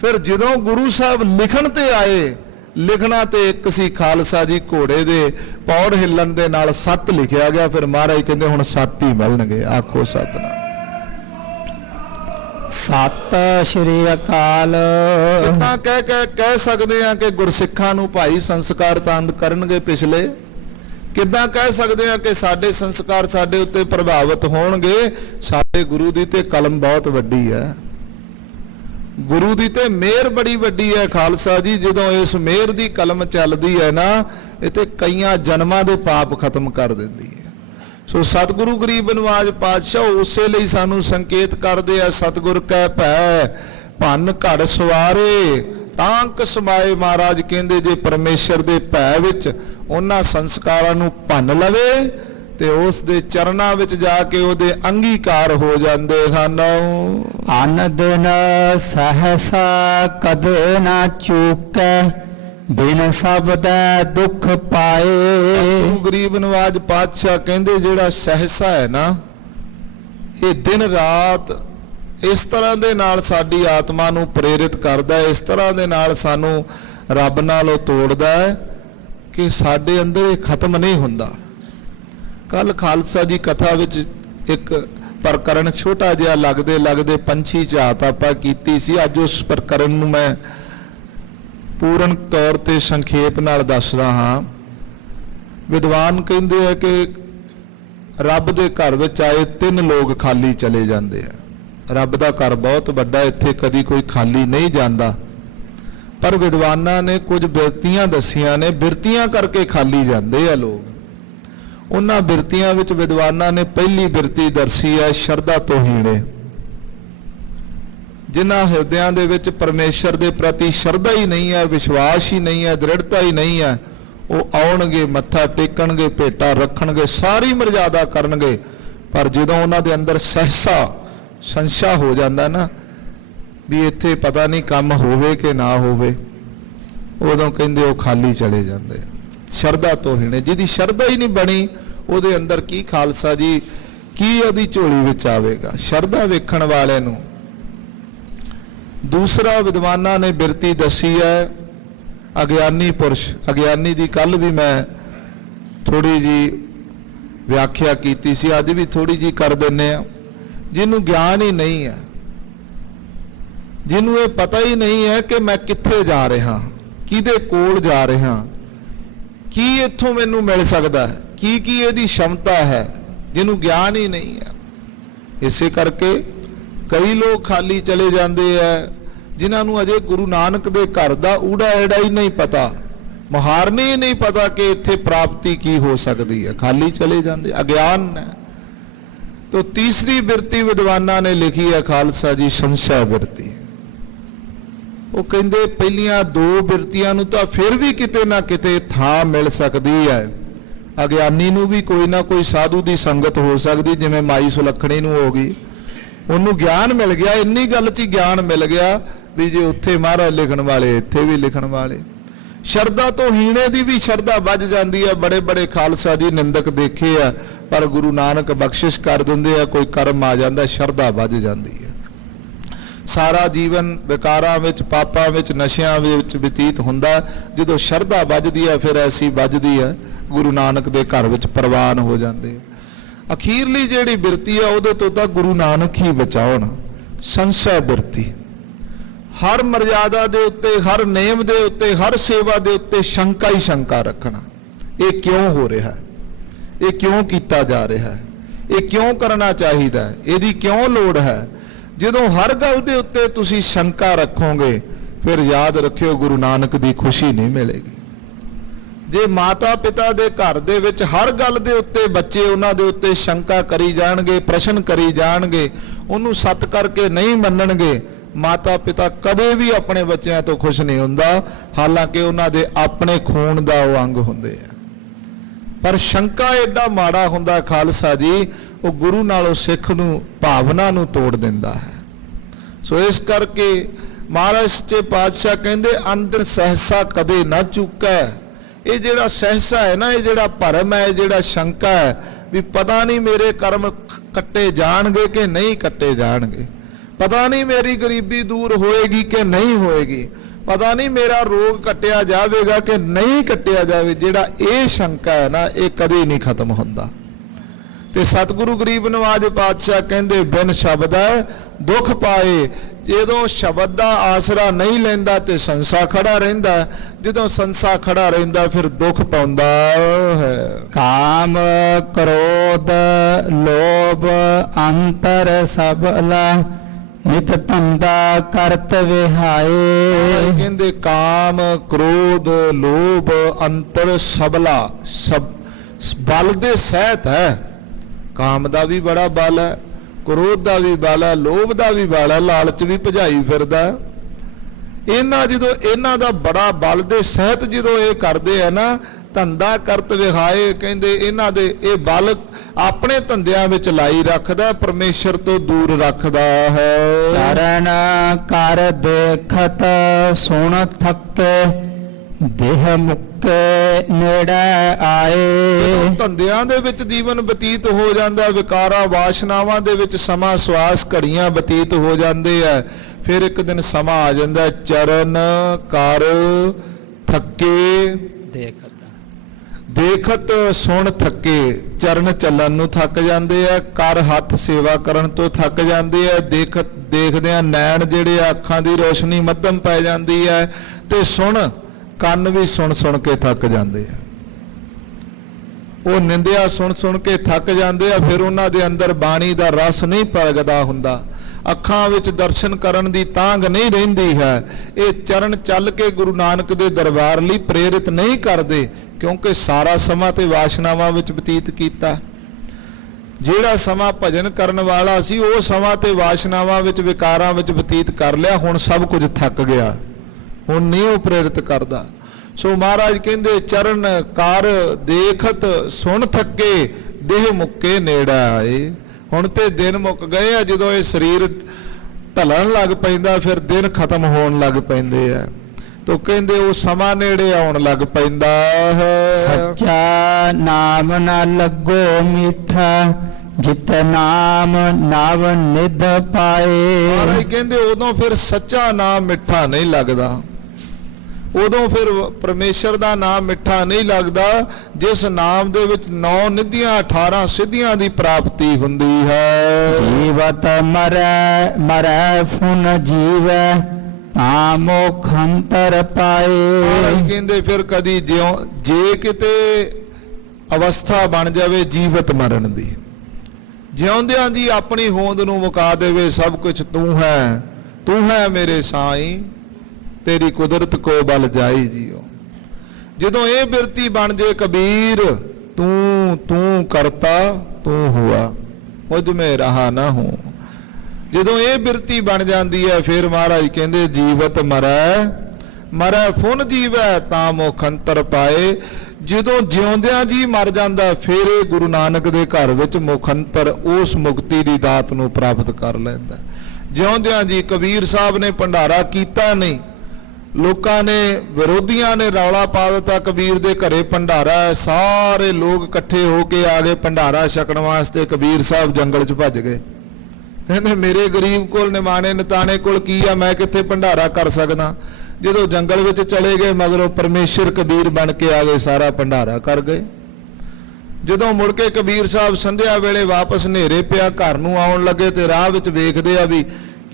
ਫਿਰ ਜਦੋਂ ਗੁਰੂ ਸਾਹਿਬ ਲਿਖਣ ਤੇ ਆਏ, ਲਿਖਣਾ ਤੇ ਇੱਕ ਸੀ ਖਾਲਸਾ ਜੀ, ਘੋੜੇ ਦੇ ਪੌੜ ਹਿੱਲਣ ਦੇ ਨਾਲ 7 ਲਿਖਿਆ ਗਿਆ। ਫਿਰ ਮਹਾਰਾਜ ਕਹਿੰਦੇ ਹੁਣ 7 ਹੀ ਮਿਲਣਗੇ। ਆਖੋ ਸਤਨਾਮ। ਸਤਿ ਸ਼੍ਰੀ ਅਕਾਲ। ਕਿੰਨਾ ਕਹਿ ਸਕਦੇ ਆ ਕਿ ਗੁਰਸਿੱਖਾਂ ਨੂੰ ਭਾਈ ਸੰਸਕਾਰ ਤੰਦ ਕਰਨਗੇ ਪਿਛਲੇ? ਕਿੱਦਾਂ ਕਹਿ ਸਕਦੇ ਆ ਕਿ ਸਾਡੇ ਸੰਸਕਾਰ ਸਾਡੇ ਉੱਤੇ ਪ੍ਰਭਾਵਿਤ ਹੋਣਗੇ? ਸਾਡੇ ਗੁਰੂ ਦੀ ਤੇ ਕਲਮ ਬਹੁਤ ਵੱਡੀ ਹੈ, ਗੁਰੂ ਦੀ ਤੇ ਮਿਹਰ ਬੜੀ ਵੱਡੀ ਹੈ ਖਾਲਸਾ ਜੀ। ਜਦੋਂ ਇਸ ਮਿਹਰ ਦੀ ਕਲਮ ਚੱਲਦੀ ਹੈ ਨਾ, ਇਹ ਤੇ ਕਈਆਂ ਜਨਮਾਂ ਦੇ ਪਾਪ ਖਤਮ ਕਰ ਦਿੰਦੀ ਹੈ। ਸੋ ਸਤਿਗੁਰੂ ਗਰੀਬ ਨਵਾਜ ਪਾਤਸ਼ਾਹ ਉਸੇ ਲਈ ਸਾਨੂੰ ਸੰਕੇਤ ਕਰਦੇ ਆ, ਸਤਿਗੁਰ ਕੈ ਭੈ ਭੰਨ ਘੜ ਸਵਾਰੇ ਤਾਂਕ ਸਮਾਏ। ਮਹਾਰਾਜ ਕਹਿੰਦੇ ਜੇ ਪਰਮੇਸ਼ਰ ਦੇ ਭੈ ਵਿੱਚ ਉਹਨਾਂ ਸੰਸਕਾਰਾਂ ਨੂੰ ਭੰਨ ਲਵੇ ਤੇ ਉਸ ਦੇ ਚਰਨਾਂ ਵਿੱਚ ਜਾ ਕੇ ਉਹਦੇ ਅੰਗੀਕਾਰ ਹੋ ਜਾਂਦੇ ਹਨ। ਅਨ ਦਿਨ ਸਹਸਾ ਕਦੇ ਨਾ ਚੂਕੈ, ਬਿਨ ਸਬਦੈ ਦੁੱਖ ਪਾਏ। ਗਰੀਬ ਨਵਾਜ ਪਾਤਸ਼ਾਹ ਕਹਿੰਦੇ ਜਿਹੜਾ ਸਹਸਾ ਹੈ ਨਾ, ਇਹ ਦਿਨ ਰਾਤ ਇਸ ਤਰ੍ਹਾਂ ਦੇ ਨਾਲ ਸਾਡੀ ਆਤਮਾ ਨੂੰ ਪ੍ਰੇਰਿਤ ਕਰਦਾ ਹੈ, ਇਸ ਤਰ੍ਹਾਂ ਦੇ ਨਾਲ ਸਾਨੂੰ ਰੱਬ ਨਾਲ ਉਹ ਤੋੜਦਾ ਹੈ ਕਿ ਸਾਡੇ ਅੰਦਰ ਇਹ ਖਤਮ ਨਹੀਂ ਹੁੰਦਾ। ਕੱਲ ਖਾਲਸਾ ਜੀ ਕਥਾ ਵਿੱਚ ਇੱਕ ਪ੍ਰਕਰਨ ਛੋਟਾ ਜਿਹਾ ਲੱਗਦੇ ਪੰਛੀ ਝਾਤ ਆਪਾਂ ਕੀਤੀ ਸੀ। ਅੱਜ ਉਸ ਪ੍ਰਕਰਨ ਨੂੰ ਮੈਂ ਪੂਰਨ ਤੌਰ ਤੇ ਸੰਖੇਪ ਨਾਲ ਦੱਸਦਾ ਹਾਂ। ਵਿਦਵਾਨ ਕਹਿੰਦੇ ਆ ਕਿ ਰੱਬ ਦੇ ਘਰ ਵਿੱਚ ਆਏ 3 ਲੋਕ ਖਾਲੀ ਚਲੇ ਜਾਂਦੇ ਆ। ਰੱਬ ਦਾ ਘਰ ਬਹੁਤ ਵੱਡਾ, ਇੱਥੇ ਕਦੀ ਕੋਈ ਖਾਲੀ ਨਹੀਂ ਜਾਂਦਾ। ਪਰ ਵਿਦਵਾਨਾਂ ਨੇ ਕੁਝ ਬਿਰਤੀਆਂ ਦਸੀਆਂ ਨੇ, ਬਿਰਤੀਆਂ ਕਰਕੇ ਖਾਲੀ ਜਾਂਦੇ ਆ ਲੋਕ। ਉਹਨਾਂ ਬਿਰਤੀਆਂ ਵਿੱਚ ਵਿਦਵਾਨਾਂ ਨੇ ਪਹਿਲੀ ਬਿਰਤੀ ਦਰਸੀ ਹੈ ਸ਼ਰਧਾ ਤੋਂ ਹੀਣੇ। ਜਿਨ੍ਹਾਂ ਹਿਰਦਿਆਂ ਦੇ ਵਿੱਚ ਪਰਮੇਸ਼ਰ ਦੇ ਪ੍ਰਤੀ ਸ਼ਰਧਾ ਹੀ ਨਹੀਂ ਹੈ, ਵਿਸ਼ਵਾਸ ਹੀ ਨਹੀਂ ਹੈ, ਦ੍ਰਿੜਤਾ ਹੀ ਨਹੀਂ ਹੈ, ਉਹ ਆਉਣਗੇ, ਮੱਥਾ ਟੇਕਣਗੇ, ਭੇਟਾ ਰੱਖਣਗੇ, ਸਾਰੀ ਮਰਜ਼ਾਦਾ ਕਰਨਗੇ, ਪਰ ਜਦੋਂ ਉਹਨਾਂ ਦੇ ਅੰਦਰ ਸਹਿਸਾ ਸੰਸ਼ਾ ਹੋ ਜਾਂਦਾ ਨਾ ਵੀ ਇੱਥੇ ਪਤਾ ਨਹੀਂ ਕੰਮ ਹੋਵੇ ਕਿ ਨਾ ਹੋਵੇ, ਉਦੋਂ ਕਹਿੰਦੇ ਉਹ ਖਾਲੀ ਚਲੇ ਜਾਂਦੇ ਆ। ਸ਼ਰਧਾ ਤੋਂ ਹੀਣੇ। ਜਿਹਦੀ ਸ਼ਰਧਾ ਹੀ ਨਹੀਂ ਬਣੀ ਉਹਦੇ ਅੰਦਰ ਕੀ ਖਾਲਸਾ ਜੀ, ਕੀ ਉਹਦੀ ਝੋਲੀ ਵਿੱਚ ਆਵੇਗਾ? ਸ਼ਰਧਾ ਵੇਖਣ ਵਾਲੇ ਨੂੰ। ਦੂਸਰਾ ਵਿਦਵਾਨਾਂ ਨੇ ਬਿਰਤੀ ਦੱਸੀ ਹੈ ਅਗਿਆਨੀ ਪੁਰਸ਼। ਅਗਿਆਨੀ ਦੀ ਕੱਲ ਵੀ ਮੈਂ ਥੋੜੀ ਜੀ ਵਿਆਖਿਆ ਕੀਤੀ ਸੀ, ਅੱਜ ਵੀ ਥੋੜੀ ਜੀ ਕਰ ਦਿੰਨੇ ਆ। ਜਿਹਨੂੰ ਗਿਆਨ ਹੀ ਨਹੀਂ ਹੈ, ਜਿਹਨੂੰ ਇਹ ਪਤਾ ਹੀ ਨਹੀਂ ਹੈ ਕਿ ਮੈਂ ਕਿੱਥੇ ਜਾ ਰਿਹਾ, ਕਿਹਦੇ ਕੋਲ ਜਾ ਰਿਹਾ, ਕੀ ਇੱਥੋਂ ਮੈਨੂੰ ਮਿਲ ਸਕਦਾ ਹੈ, ਕੀ ਇਹਦੀ ਸ਼ਮਤਾ ਹੈ, ਜਿਹਨੂੰ ਗਿਆਨ ਹੀ ਨਹੀਂ ਹੈ। ਇਸੇ ਕਰਕੇ ਕਈ ਲੋਕ ਖਾਲੀ ਚਲੇ ਜਾਂਦੇ ਆ ਜਿਨ੍ਹਾਂ ਨੂੰ ਅਜੇ ਗੁਰੂ ਨਾਨਕ ਦੇ ਘਰ ਦਾ ਊੜਾ ਐੜਾ ਹੀ ਨਹੀਂ ਪਤਾ, ਮੁਹਾਰਨੀ ਹੀ ਨਹੀਂ ਪਤਾ ਕਿ ਇੱਥੇ ਪ੍ਰਾਪਤੀ ਕੀ ਹੋ ਸਕਦੀ ਹੈ, ਖਾਲੀ ਚਲੇ ਜਾਂਦੇ, ਅਗਿਆਨ ਹੈ। तो तीसरी बिरती विद्वाना ने लिखी है खालसा जी संशय बिरती। वो कहते पहलियां दो बिरतियां नूं तां फिर भी किते ना किते थां मिल सकती है। अग्यानी नूं भी कोई ना कोई साधु की संगत हो सकती, जिवें माई सुलखणी नूं हो गई, उन्होंने ज्ञान मिल गया, इन्नी गल च ज्ञान मिल गया भी जे उत्थे महाराज लिखण वाले इत्थे भी लिखण वाले। शरदा तो हीणे की भी शरदा वज जाती है। बड़े बड़े खालसा जी निंदक देखे है, पर गुरु नानक बख्शिश कर देंदे आ, कोई कर्म आ जाता, शरदा वज जाती है। सारा जीवन विकारां विच, पापां विच, नशियां विच बतीत हुंदा, जदों शरदा वजदी है फिर ऐसी वजदी है गुरु नानक दे घर विच प्रवान हो जाते। अखीरली जिहड़ी बिरती है उहदे तों तां गुरु नानक ही बचाउण। संशय बिरती, हर मर्यादा दे उत्ते, हर नेम दे उत्ते, हर सेवा दे उत्ते शंका ही शंका रखना। ये क्यों हो रहा है, ये क्यों किया जा रहा है, ये क्यों करना चाहिए, यदि क्यों लोड़ है। जदों हर गल दे उत्ते तुसी शंका रखोगे फिर याद रखियो गुरु नानक दी खुशी नहीं मिलेगी। जे माता पिता दे घर दे विच हर गल दे उत्ते बच्चे उन्हां दे उत्ते शंका करी जाणगे, प्रश्न करी जाणगे, उहनूं सत करके नहीं मन्नणगे, माता पिता कदे भी अपने बच्चों तो खुश नहीं हुंदा, हालांकि उन्हां दे अपने खून दा वो अंग हुंदे आ। पर शंका एडा माड़ा हुंदा खालसा जी, वो गुरु नालों सिख नूं भावना नूं तोड़ दिंदा है। सो इस करके महाराज सच्चे पातशाह कहंदे अंदर सहसा कदे ना चूकै। ये जिहड़ा सहसा है ना, ये जिहड़ा भरम है, जिहड़ा शंका है भी पता नहीं मेरे कर्म कट्टे जाणगे कि नहीं कट्टे जाणगे, पता नहीं मेरी गरीबी दूर होएगी कि नहीं होएगी, पता नहीं मेरा रोग कट्टिया जाएगा कि नहीं कट्टिया जाए। जिहड़ा ये शंका है ना, ये कभी नहीं खत्म हुंदा। ते सतगुरु गरीब नवाज पातशाह कहंदे बिन शब्द दुख पाए। जदों शब्द का आसरा नहीं लैंदा ते संसा खड़ा रहिंदा, जदों संसा खड़ा रहिंदा फिर दुख पाउंदा है। काम क्रोध लोभ अंतर सबला नित धंधा करत विहाए। कहंदे काम क्रोध लोभ अंतर सबला, सब बल दे सहित है। काम दा भी बड़ा बल है, क्रोध दा भी बल है, लोभ दा भी बल है, लालच भी भजाई फिरदा। इन्हां जदों इन्हां दा बड़ा बल दे सहित जदों ये करदे है ना, धंधा करत विहाए। कहंदे इन्हां दे ये बल अपने धंधियां विच लाई रखदा, परमेश्वर तो दूर रखदा है। चरण कर देखत सुन थके देह मुक्के नेड़े आए। धंधियां दे विच जीवन बतीत हो जाता, विकारां वासनावां दे विच समा सवास घड़ियां बतीत हो जाते हैं। फिर एक दिन समा आ जाता, चरण कर थके देखत सुन थके। चरण चलन नूं थक जाते हैं, कर हथ सेवा करन तो थक जाते हैं, देखदे नैन जिहड़े अखां दी रोशनी मध्यम पै जाती है, ते सुन ਕੰਨ भी सुन सुन के थक जाते हैं। वो निंदिया सुन सुन के थक जाते हैं, फिर उन्हां दे अंदर बाणी दा रस नहीं प्रगटा हुंदा। ਅੱਖਾਂ ਵਿੱਚ ਦਰਸ਼ਨ ਕਰਨ ਦੀ ਤਾਂਘ ਨਹੀਂ ਰਹਿੰਦੀ ਹੈ। ਇਹ ਚਰਨ ਚੱਲ ਕੇ ਗੁਰੂ ਨਾਨਕ ਦੇ ਦਰਬਾਰ ਲਈ ਪ੍ਰੇਰਿਤ ਨਹੀਂ ਕਰਦੇ, ਕਿਉਂਕਿ ਸਾਰਾ ਸਮਾਂ ਤੇ ਵਾਸ਼ਨਾਵਾਂ ਵਿੱਚ ਬਤੀਤ ਕੀਤਾ। ਜਿਹੜਾ ਸਮਾਂ ਭਜਨ ਕਰਨ ਵਾਲਾ ਸੀ ਉਹ ਸਮਾਂ ਤੇ ਵਾਸ਼ਨਾਵਾਂ ਵਿੱਚ ਵਿਕਾਰਾਂ ਵਿੱਚ ਬਤੀਤ ਕਰ ਲਿਆ। ਹੁਣ ਸਭ ਕੁਝ ਥੱਕ ਗਿਆ, ਹੁਣ ਨਹੀਂ ਉਹ ਪ੍ਰੇਰਿਤ ਕਰਦਾ। ਸੋ ਮਹਾਰਾਜ ਕਹਿੰਦੇ ਚਰਨ ਕਰ ਦੇਖਤ ਸੁਣ ਥੱਕੇ ਦੇਹ ਮੁੱਕੇ ਨੇੜਾ ਆਏ। ਹੁਣ ਤੇ ਦਿਨ ਮੁੱਕ ਗਏ ਆ, ਜਦੋਂ ਇਹ ਸਰੀਰ ਢਲਣ ਲੱਗ ਪੈਂਦਾ ਫਿਰ ਦਿਨ ਖਤਮ ਹੋਣ ਲੱਗ ਪੈਂਦੇ ਆ। ਤੋ ਕਹਿੰਦੇ ਉਹ ਸਮਾਂ ਨੇੜੇ ਆਉਣ ਲੱਗ ਪੈਂਦਾ ਹੈ। ਸੱਚਾ ਨਾਮ ਨਾ ਲੱਗੋ ਮਿੱਠਾ, ਜਿਤ ਨਾਮ ਨਵ ਨਿਧ ਪਾਏ। ਮਹਾਰਾਜ ਕਹਿੰਦੇ ਉਦੋਂ ਫਿਰ ਸੱਚਾ ਨਾਮ ਮਿੱਠਾ ਨਹੀਂ ਲੱਗਦਾ, ਉਦੋਂ ਫਿਰ ਪਰਮੇਸ਼ਰ ਦਾ ਨਾਮ ਮਿੱਠਾ ਨਹੀਂ ਲੱਗਦਾ ਜਿਸ ਨਾਮ ਦੇ ਵਿੱਚ 9 ਨਿਧੀਆਂ 18 ਸਿੱਧੀਆਂ ਦੀ ਪ੍ਰਾਪਤੀ ਹੁੰਦੀ ਹੈ। ਜੀਵਤ ਮਰੈ ਮਰੈ ਫੁਨ ਜੀਵੈ, ਤਾਂ ਮੋਖ ਅੰਤਰ ਪਾਏ। ਮਹਾਰਾਜ ਕਹਿੰਦੇ ਫਿਰ ਕਦੀ ਜਿਉਂ ਜੇ ਕਿਤੇ ਅਵਸਥਾ ਬਣ ਜਾਵੇ ਜੀਵਤ ਮਰਨ ਦੀ, ਜਿਉਂਦਿਆਂ ਦੀ ਆਪਣੀ ਹੋਂਦ ਨੂੰ ਮੁਕਾ ਦੇਵੇ ਸਭ ਕੁਝ ਤੂੰ ਹੈ ਮੇਰੇ ਸਾਈਂ, ਤੇਰੀ ਕੁਦਰਤ ਕੋ ਬਲ ਜਾਈ ਜੀਓ। ਜਦੋਂ ਇਹ ਬਿਰਤੀ ਬਣ ਜੇ ਕਬੀਰ, ਤੂੰ ਕਰਤਾ ਤੂੰ ਹੁਆ ਮੁਝ ਮੇ ਰਹਾ ਨਾ ਹੂੰ, ਜਦੋਂ ਇਹ ਬਿਰਤੀ ਬਣ ਜਾਂਦੀ ਹੈ ਫਿਰ ਮਹਾਰਾਜ ਕਹਿੰਦੇ ਜੀਵਤ ਮਰੈ ਫੁਨ ਜੀਵੈ ਤਾਂ ਮੁਖ ਅੰਤਰ ਪਾਏ। ਜਦੋਂ ਜਿਉਂਦਿਆਂ ਜੀ ਮਰ ਜਾਂਦਾ ਫਿਰ ਇਹ ਗੁਰੂ ਨਾਨਕ ਦੇ ਘਰ ਵਿੱਚ ਮੁਖ ਅੰਤਰ ਉਸ ਮੁਕਤੀ ਦੀ ਦਾਤ ਨੂੰ ਪ੍ਰਾਪਤ ਕਰ ਲੈਂਦਾ। ਜਿਉਂਦਿਆਂ ਜੀ ਕਬੀਰ ਸਾਹਿਬ ਨੇ ਭੰਡਾਰਾ ਕੀਤਾ ਨਹੀਂ, ਲੋਕਾਂ ਨੇ ਵਿਰੋਧੀਆਂ ਨੇ ਰੌਲਾ ਪਾ ਦਿੱਤਾ ਕਬੀਰ ਦੇ ਘਰੇ ਭੰਡਾਰਾ ਹੈ, ਸਾਰੇ ਲੋਕ ਇਕੱਠੇ ਹੋ ਕੇ ਆ ਗਏ ਭੰਡਾਰਾ ਛਕਣ ਵਾਸਤੇ। ਕਬੀਰ ਸਾਹਿਬ ਜੰਗਲ 'ਚ ਭੱਜ ਗਏ, ਕਹਿੰਦੇ ਮੇਰੇ ਗਰੀਬ ਕੋਲ ਨਿਮਾਣੇ ਨਿਤਾਣੇ ਕੋਲ ਕੀ ਆ, ਮੈਂ ਕਿੱਥੇ ਭੰਡਾਰਾ ਕਰ ਸਕਦਾ। ਜਦੋਂ ਜੰਗਲ ਵਿੱਚ ਚਲੇ ਗਏ ਮਗਰੋਂ ਪਰਮੇਸ਼ਰ ਕਬੀਰ ਬਣ ਕੇ ਆ ਗਏ, ਸਾਰਾ ਭੰਡਾਰਾ ਕਰ ਗਏ। ਜਦੋਂ ਮੁੜ ਕੇ ਕਬੀਰ ਸਾਹਿਬ ਸੰਧਿਆ ਵੇਲੇ ਵਾਪਸ ਹਨੇਰੇ ਪਿਆ ਘਰ ਨੂੰ ਆਉਣ ਲੱਗੇ ਤੇ ਰਾਹ ਵਿੱਚ ਵੇਖਦੇ ਆ ਵੀ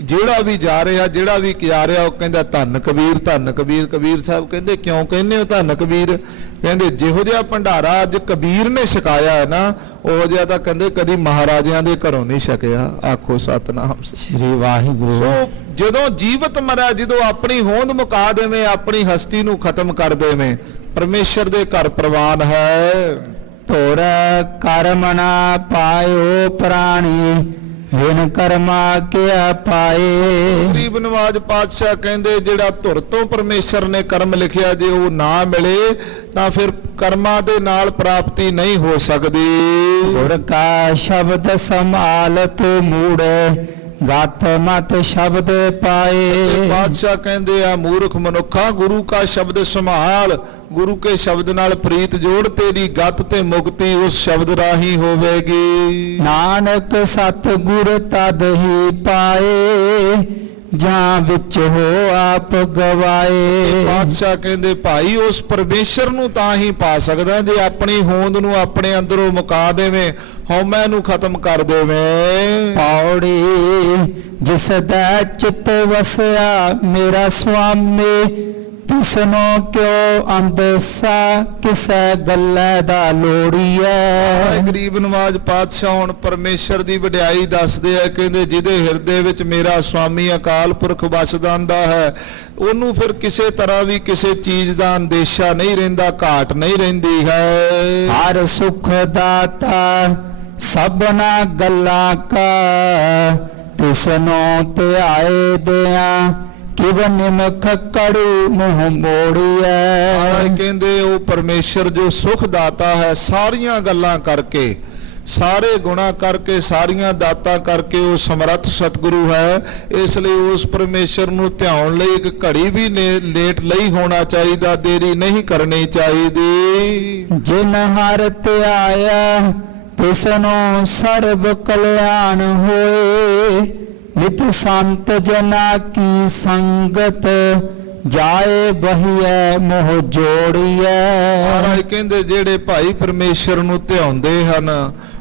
ਜਿਹੜਾ ਵੀ ਜਾ ਰਿਹਾ ਜਿਹੜਾ ਵੀ ਜਾ ਰਿਹਾ ਉਹ ਕਹਿੰਦਾ ਧੰਨ ਕਬੀਰ ਧੰਨ ਕਬੀਰ। ਕਬੀਰ ਸਾਹਿਬ ਕਹਿੰਦੇ ਕਿਉਂ ਕਹਿੰਦੇ ਹੋ ਧੰਨ ਕਬੀਰ? ਕਹਿੰਦੇ ਜਿਹੋ ਜਿਹਾ ਭੰਡਾਰਾ ਅੱਜ ਕਬੀਰ ਨੇ ਛਕਾਇਆ ਹੈ ਨਾ, ਉਹ ਜਿਹਾ ਤਾਂ ਕਹਿੰਦੇ ਕਦੀ ਮਹਾਰਾਜਿਆਂ ਦੇ ਘਰੋਂ ਨਹੀਂ ਛਕਿਆ। ਆਖੋ ਸਤਨਾਮ ਸ੍ਰੀ ਵਾਹਿਗੁਰੂ। ਸੋ ਜਦੋਂ ਜੀਵਤ ਮਰਿਆ, ਜਦੋਂ ਆਪਣੀ ਹੋਂਦ ਮੁਕਾ ਦੇਵੇਂ, ਆਪਣੀ ਹਸਤੀ ਨੂੰ ਖਤਮ ਕਰ ਦੇਵੇਂ, ਪਰਮੇਸ਼ਰ ਦੇ ਘਰ ਪ੍ਰਵਾਨ ਹੈ। ਧੁਰ ਕਰਮ ਨਾ ਪਾਇਓ ਪ੍ਰਾਣੀ, ਵਿਨ ਕਰਮਾ ਕਿਆ ਪਾਏ। ਗਰੀਬ ਨਵਾਜ ਪਾਤਸ਼ਾਹ ਕਹਿੰਦੇ ਜਿਹੜਾ ਧੁਰ ਤੋਂ ਪਰਮੇਸ਼ਰ ਨੇ ਕਰਮ ਲਿਖਿਆ ਜੇ ਉਹ ਨਾ ਮਿਲੇ ਤਾਂ ਫਿਰ ਕਰਮਾਂ ਦੇ ਨਾਲ ਪ੍ਰਾਪਤੀ ਨਹੀਂ ਹੋ ਸਕਦੀ। ਗੁਰ ਕਾ ਸ਼ਬਦ ਸੰਭਾਲ ਤੂੰ ਮੂੜੇ, ਗਤ ਮਤ ਸ਼ਬਦ ਪਾਏ। ਪਾਤਸ਼ਾਹ ਕਹਿੰਦੇ ਆ ਮੂਰਖ ਮਨੁੱਖਾ ਗੁਰੂ ਕਾ ਸ਼ਬਦ ਸੰਭਾਲ, ਗੁਰੂ ਕੇ ਸ਼ਬਦ ਨਾਲ ਪ੍ਰੀਤ ਜੋੜ, ਤੇਰੀ ਗਤ ਤੇ ਮੁਕਤੀ ਉਸ ਸ਼ਬਦ ਰਾਹੀਂ ਹੋਵੇਗੀ। ਨਾਨਕ ਸਤਿਗੁਰ ਤਦ ਹੀ ਪਾਏ, ਜਾਂ ਵਿੱਚ ਹੋ ਆਪ ਗਵਾਏ। ਪਾਤਸ਼ਾਹ ਕਹਿੰਦੇ ਭਾਈ ਉਸ ਪਰਮੇਸ਼ਰ ਨੂੰ ਤਾਂ ਹੀ ਪਾ ਸਕਦਾ ਜੇ ਆਪਣੀ ਹੋਂਦ ਨੂੰ ਆਪਣੇ ਅੰਦਰੋਂ ਮੁਕਾ ਦੇਵੇਂ, ਹਉਮੈ ਨੂੰ ਖਤਮ ਕਰ ਦੇਵੇਂ। ਪੌੜੀ ਜਿਸ ਦਾ ਚਿਤ ਵਸਿਆ ਮੇਰਾ ਸੁਆਮੀ, ਤਿਸਨੋ ਕਿਉ ਅੰਦਸਾ ਕਿਸੇ ਗੱਲੇ ਦਾ ਲੋੜੀਐ। ਗਰੀਬ ਨਵਾਜ ਪਾਤਸ਼ਾਹ ਹੁਣ ਪਰਮੇਸ਼ਰ ਦੀ ਵਡਿਆਈ ਦੱਸਦੇ ਆ, ਕਹਿੰਦੇ ਜਿਹਦੇ ਹਿਰਦੇ ਵਿੱਚ ਮੇਰਾ ਸੁਆਮੀ ਅਕਾਲ ਪੁਰਖ ਵਸਦਾ ਹੁੰਦਾ ਹੈ ਉਹਨੂੰ ਫਿਰ ਕਿਸੇ ਤਰ੍ਹਾਂ ਵੀ ਕਿਸੇ ਚੀਜ਼ ਦਾ ਅੰਦੇਸ਼ਾ ਨਹੀਂ ਰਹਿੰਦਾ, ਘਾਟ ਨਹੀਂ ਰਹਿੰਦੀ ਹੈ। ਹਰ ਸੁਖ ਦਾਤਾ ਸਭਨਾ ਗੱਲਾਂ ਕਾ, ਤਿਸਨੋ ਧਿਆਏ ਦਿਆਂ ਕਿਵ ਨਿਮਖ ਕੜੂ ਮੂੰਹ ਮੋੜੀਐ। ਮਹਾਰਾਜ ਕਹਿੰਦੇ ਉਹ ਪਰਮੇਸ਼ਰ ਜੋ ਸੁਖ ਦਾਤਾ ਹੈ, ਸਾਰੀਆਂ ਗੱਲਾਂ ਕਰਕੇ, ਸਾਰੇ ਗੁਣਾ ਕਰਕੇ, ਸਾਰੀਆਂ ਦਾਤਾਂ ਕਰਕੇ ਉਹ ਸਮਰੱਥ ਸਤਿਗੁਰੂ ਹੈ। ਇਸ ਲਈ ਉਸ ਪਰਮੇਸ਼ਰ ਨੂੰ ਧਿਆਉਣ ਲਈ ਇੱਕ ਘੜੀ ਵੀ ਲੇਟ ਨਹੀਂ ਹੋਣਾ ਚਾਹੀਦਾ, ਦੇਰੀ ਨਹੀਂ ਕਰਨੀ ਚਾਹੀਦੀ। ਜਿਨ ਹਰਿ ਧਿਆਇਆ ਤਿਸਨੋ ਸਰਬ ਕਲਿਆਣ ਹੋਏ, ਨਿਤ ਸੰਤ ਜਨਾ ਕੀ ਸੰਗਤ, ਜਾਏ ਬਹੀਐ ਮੋਹ ਜੋੜੀਐ। ਮਹਾਰਾਜ ਕਹਿੰਦੇ ਜਿਹੜੇ ਭਾਈ ਪਰਮੇਸ਼ਰ ਨੂੰ ਧਿਆਉਂਦੇ ਹਨ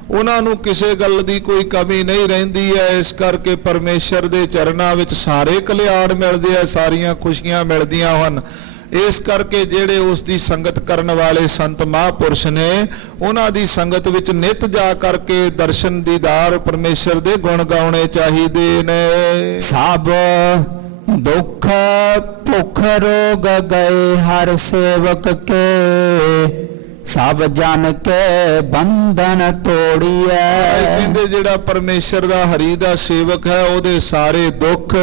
ਉਹਨਾਂ ਨੂੰ ਕਿਸੇ ਗੱਲ ਦੀ ਕੋਈ ਕਮੀ ਨਹੀਂ ਰਹਿੰਦੀ ਹੈ। ਇਸ ਕਰਕੇ ਪਰਮੇਸ਼ਰ ਦੇ ਚਰਨਾਂ ਵਿੱਚ ਸਾਰੇ ਕਲਿਆਣ ਮਿਲਦੇ ਆ, ਸਾਰੀਆਂ ਖੁਸ਼ੀਆਂ ਮਿਲਦੀਆਂ ਹਨ। ਇਸ ਕਰਕੇ ਜਿਹੜੇ ਉਸ ਦੀ ਸੰਗਤ ਕਰਨ ਵਾਲੇ ਸੰਤ ਮਹਾਂਪੁਰਸ਼ ਨੇ ਉਹਨਾਂ ਦੀ ਸੰਗਤ ਵਿੱਚ ਨਿਤ ਜਾ ਕਰਕੇ ਦਰਸ਼ਨ ਦੀਦਾਰ ਪਰਮੇਸ਼ਰ ਦੇ ਗੁਣ ਗਾਉਣੇ ਚਾਹੀਦੇ ਨੇ। ਸਭ ਦੁੱਖ ਭੁੱਖ ਰੋਗ ਗਏ ਹਰ ਸੇਵਕ ਕੇ, ਸਭ ਜਨ ਕੇ ਬੰਧਨ ਤੋੜੀਐ। ਕਹਿੰਦੇ ਜਿਹੜਾ ਪਰਮੇਸ਼ਰ ਦਾ ਹਰੀ ਦਾ ਸੇਵਕ ਹੈ ਉਹਦੇ ਸਾਰੇ ਦੁੱਖ,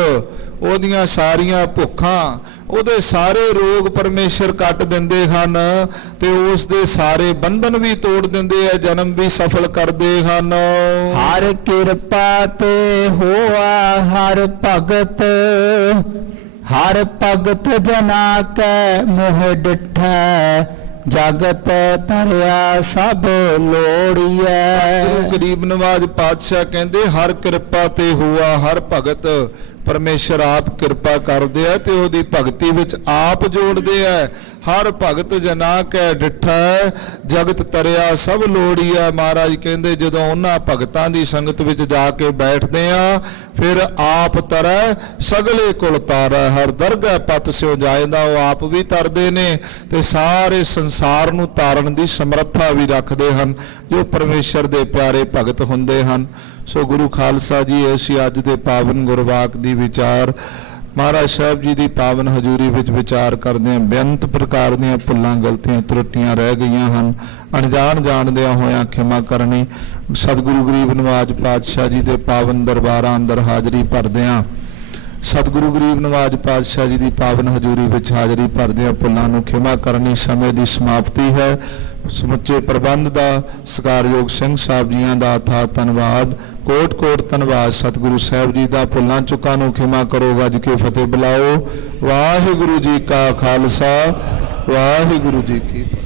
ਉਹਦੀਆਂ ਸਾਰੀਆਂ ਭੁੱਖਾਂ, ਉਹਦੇ ਸਾਰੇ ਰੋਗ ਪਰਮੇਸ਼ਰ ਕੱਟ ਦਿੰਦੇ ਹਨ ਤੇ ਉਸ ਦੇ ਸਾਰੇ ਬੰਧਨ ਵੀ ਤੋੜ ਦਿੰਦੇ ਆ, ਜਨਮ ਵੀ ਸਫਲ ਕਰਦੇ ਹਨ। ਹਰ ਕਿਰਪਾ ਤੇ ਹੋਆ ਹਰ ਭਗਤ, ਹਰ ਭਗਤ ਜਨਾ ਕੈ ਮੋਹ ਡਿਠੈ, ਜਗਤ ਤਰਿਆ ਸਭ ਲੋੜੀਐ। ਗੁਰੂ ਗਰੀਬ ਨਵਾਜ ਪਾਤਸ਼ਾਹ ਕਹਿੰਦੇ ਹਰ ਕਿਰਪਾ ਤੇ ਹੋਆ ਹਰ ਭਗਤ, ਪਰਮੇਸ਼ਰ ਆਪ ਕਿਰਪਾ ਕਰਦੇ ਆ ਤੇ ਉਹਦੀ ਭਗਤੀ ਵਿੱਚ ਆਪ ਜੋੜਦੇ ਆ। ਹਰ ਭਗਤ ਜਨਾ ਕੈ ਡਿਠੈ, ਜਗਤ ਤਰਿਆ ਸਭ ਲੋੜੀਐ। ਮਹਾਰਾਜ ਕਹਿੰਦੇ ਜਦੋਂ ਉਹਨਾਂ ਭਗਤਾਂ ਦੀ ਸੰਗਤ ਵਿੱਚ ਜਾ ਕੇ ਬੈਠਦੇ ਆ ਫਿਰ ਆਪ ਤਰੈ ਸਗਲੇ ਕੁਲ ਤਾਰੈ, ਹਰ ਦਰਗਹਿ ਪਤ ਸਿਉ ਜਾਇਦਾ, ਉਹ ਆਪ ਵੀ ਤਰਦੇ ਨੇ ਤੇ ਸਾਰੇ ਸੰਸਾਰ ਨੂੰ ਤਾਰਨ ਦੀ ਸਮਰੱਥਾ ਵੀ ਰੱਖਦੇ ਹਨ ਜੋ ਪਰਮੇਸ਼ਰ ਦੇ ਪਿਆਰੇ ਭਗਤ ਹੁੰਦੇ ਹਨ। ਸੋ ਗੁਰੂ ਖਾਲਸਾ ਜੀ, ਅਸੀਂ ਅੱਜ ਦੇ ਪਾਵਨ ਗੁਰਵਾਕ ਦੀ ਵਿਚਾਰ ਮਹਾਰਾਜ ਸਾਹਿਬ ਜੀ ਦੀ ਪਾਵਨ ਹਜ਼ੂਰੀ ਵਿੱਚ ਵਿਚਾਰ ਕਰਦੇ ਹਾਂ। ਬੇਅੰਤ ਪ੍ਰਕਾਰ ਦੀਆਂ ਭੁੱਲਾਂ ਗਲਤੀਆਂ ਤਰੁੱਟੀਆਂ ਰਹਿ ਗਈਆਂ ਹਨ, ਅਣਜਾਣ ਜਾਣਦਿਆਂ ਹੋਇਆਂ ਖਿਮਾ ਕਰਨੀ। ਸਤਿਗੁਰੂ ਗਰੀਬ ਨਵਾਜ ਪਾਤਸ਼ਾਹ ਜੀ ਦੇ ਪਾਵਨ ਦਰਬਾਰਾਂ ਅੰਦਰ ਹਾਜ਼ਰੀ ਭਰਦਿਆਂ, ਸਤਿਗੁਰੂ ਗਰੀਬ ਨਵਾਜ ਪਾਤਸ਼ਾਹ ਜੀ ਦੀ ਪਾਵਨ ਹਜ਼ੂਰੀ ਵਿੱਚ ਹਾਜ਼ਰੀ ਭਰਦਿਆਂ ਭੁੱਲਾਂ ਨੂੰ ਖਿਮਾ ਕਰਨੀ ਸਮੇਂ ਦੀ ਸਮਾਪਤੀ ਹੈ। ਸਮੁੱਚੇ ਪ੍ਰਬੰਧ ਦਾ ਸਤਿਕਾਰਯੋਗ ਸਿੰਘ ਸਾਹਿਬ ਜੀਆਂ ਦਾ ਅਥਾਹ ਧੰਨਵਾਦ। ਕੋਟ ਕੋਟ ਧੰਨਵਾਦ ਸਤਿਗੁਰੂ ਸਾਹਿਬ ਜੀ ਦਾ। ਭੁੱਲਾਂ ਚੁੱਕਾਂ ਨੂੰ ਖਿਮਾ ਕਰੋ, ਗੱਜ ਕੇ ਫਤਿਹ ਬੁਲਾਓ। ਵਾਹਿਗੁਰੂ ਜੀ ਕਾ ਖਾਲਸਾ, ਵਾਹਿਗੁਰੂ ਜੀ ਕੀ ਫਤਿਹ।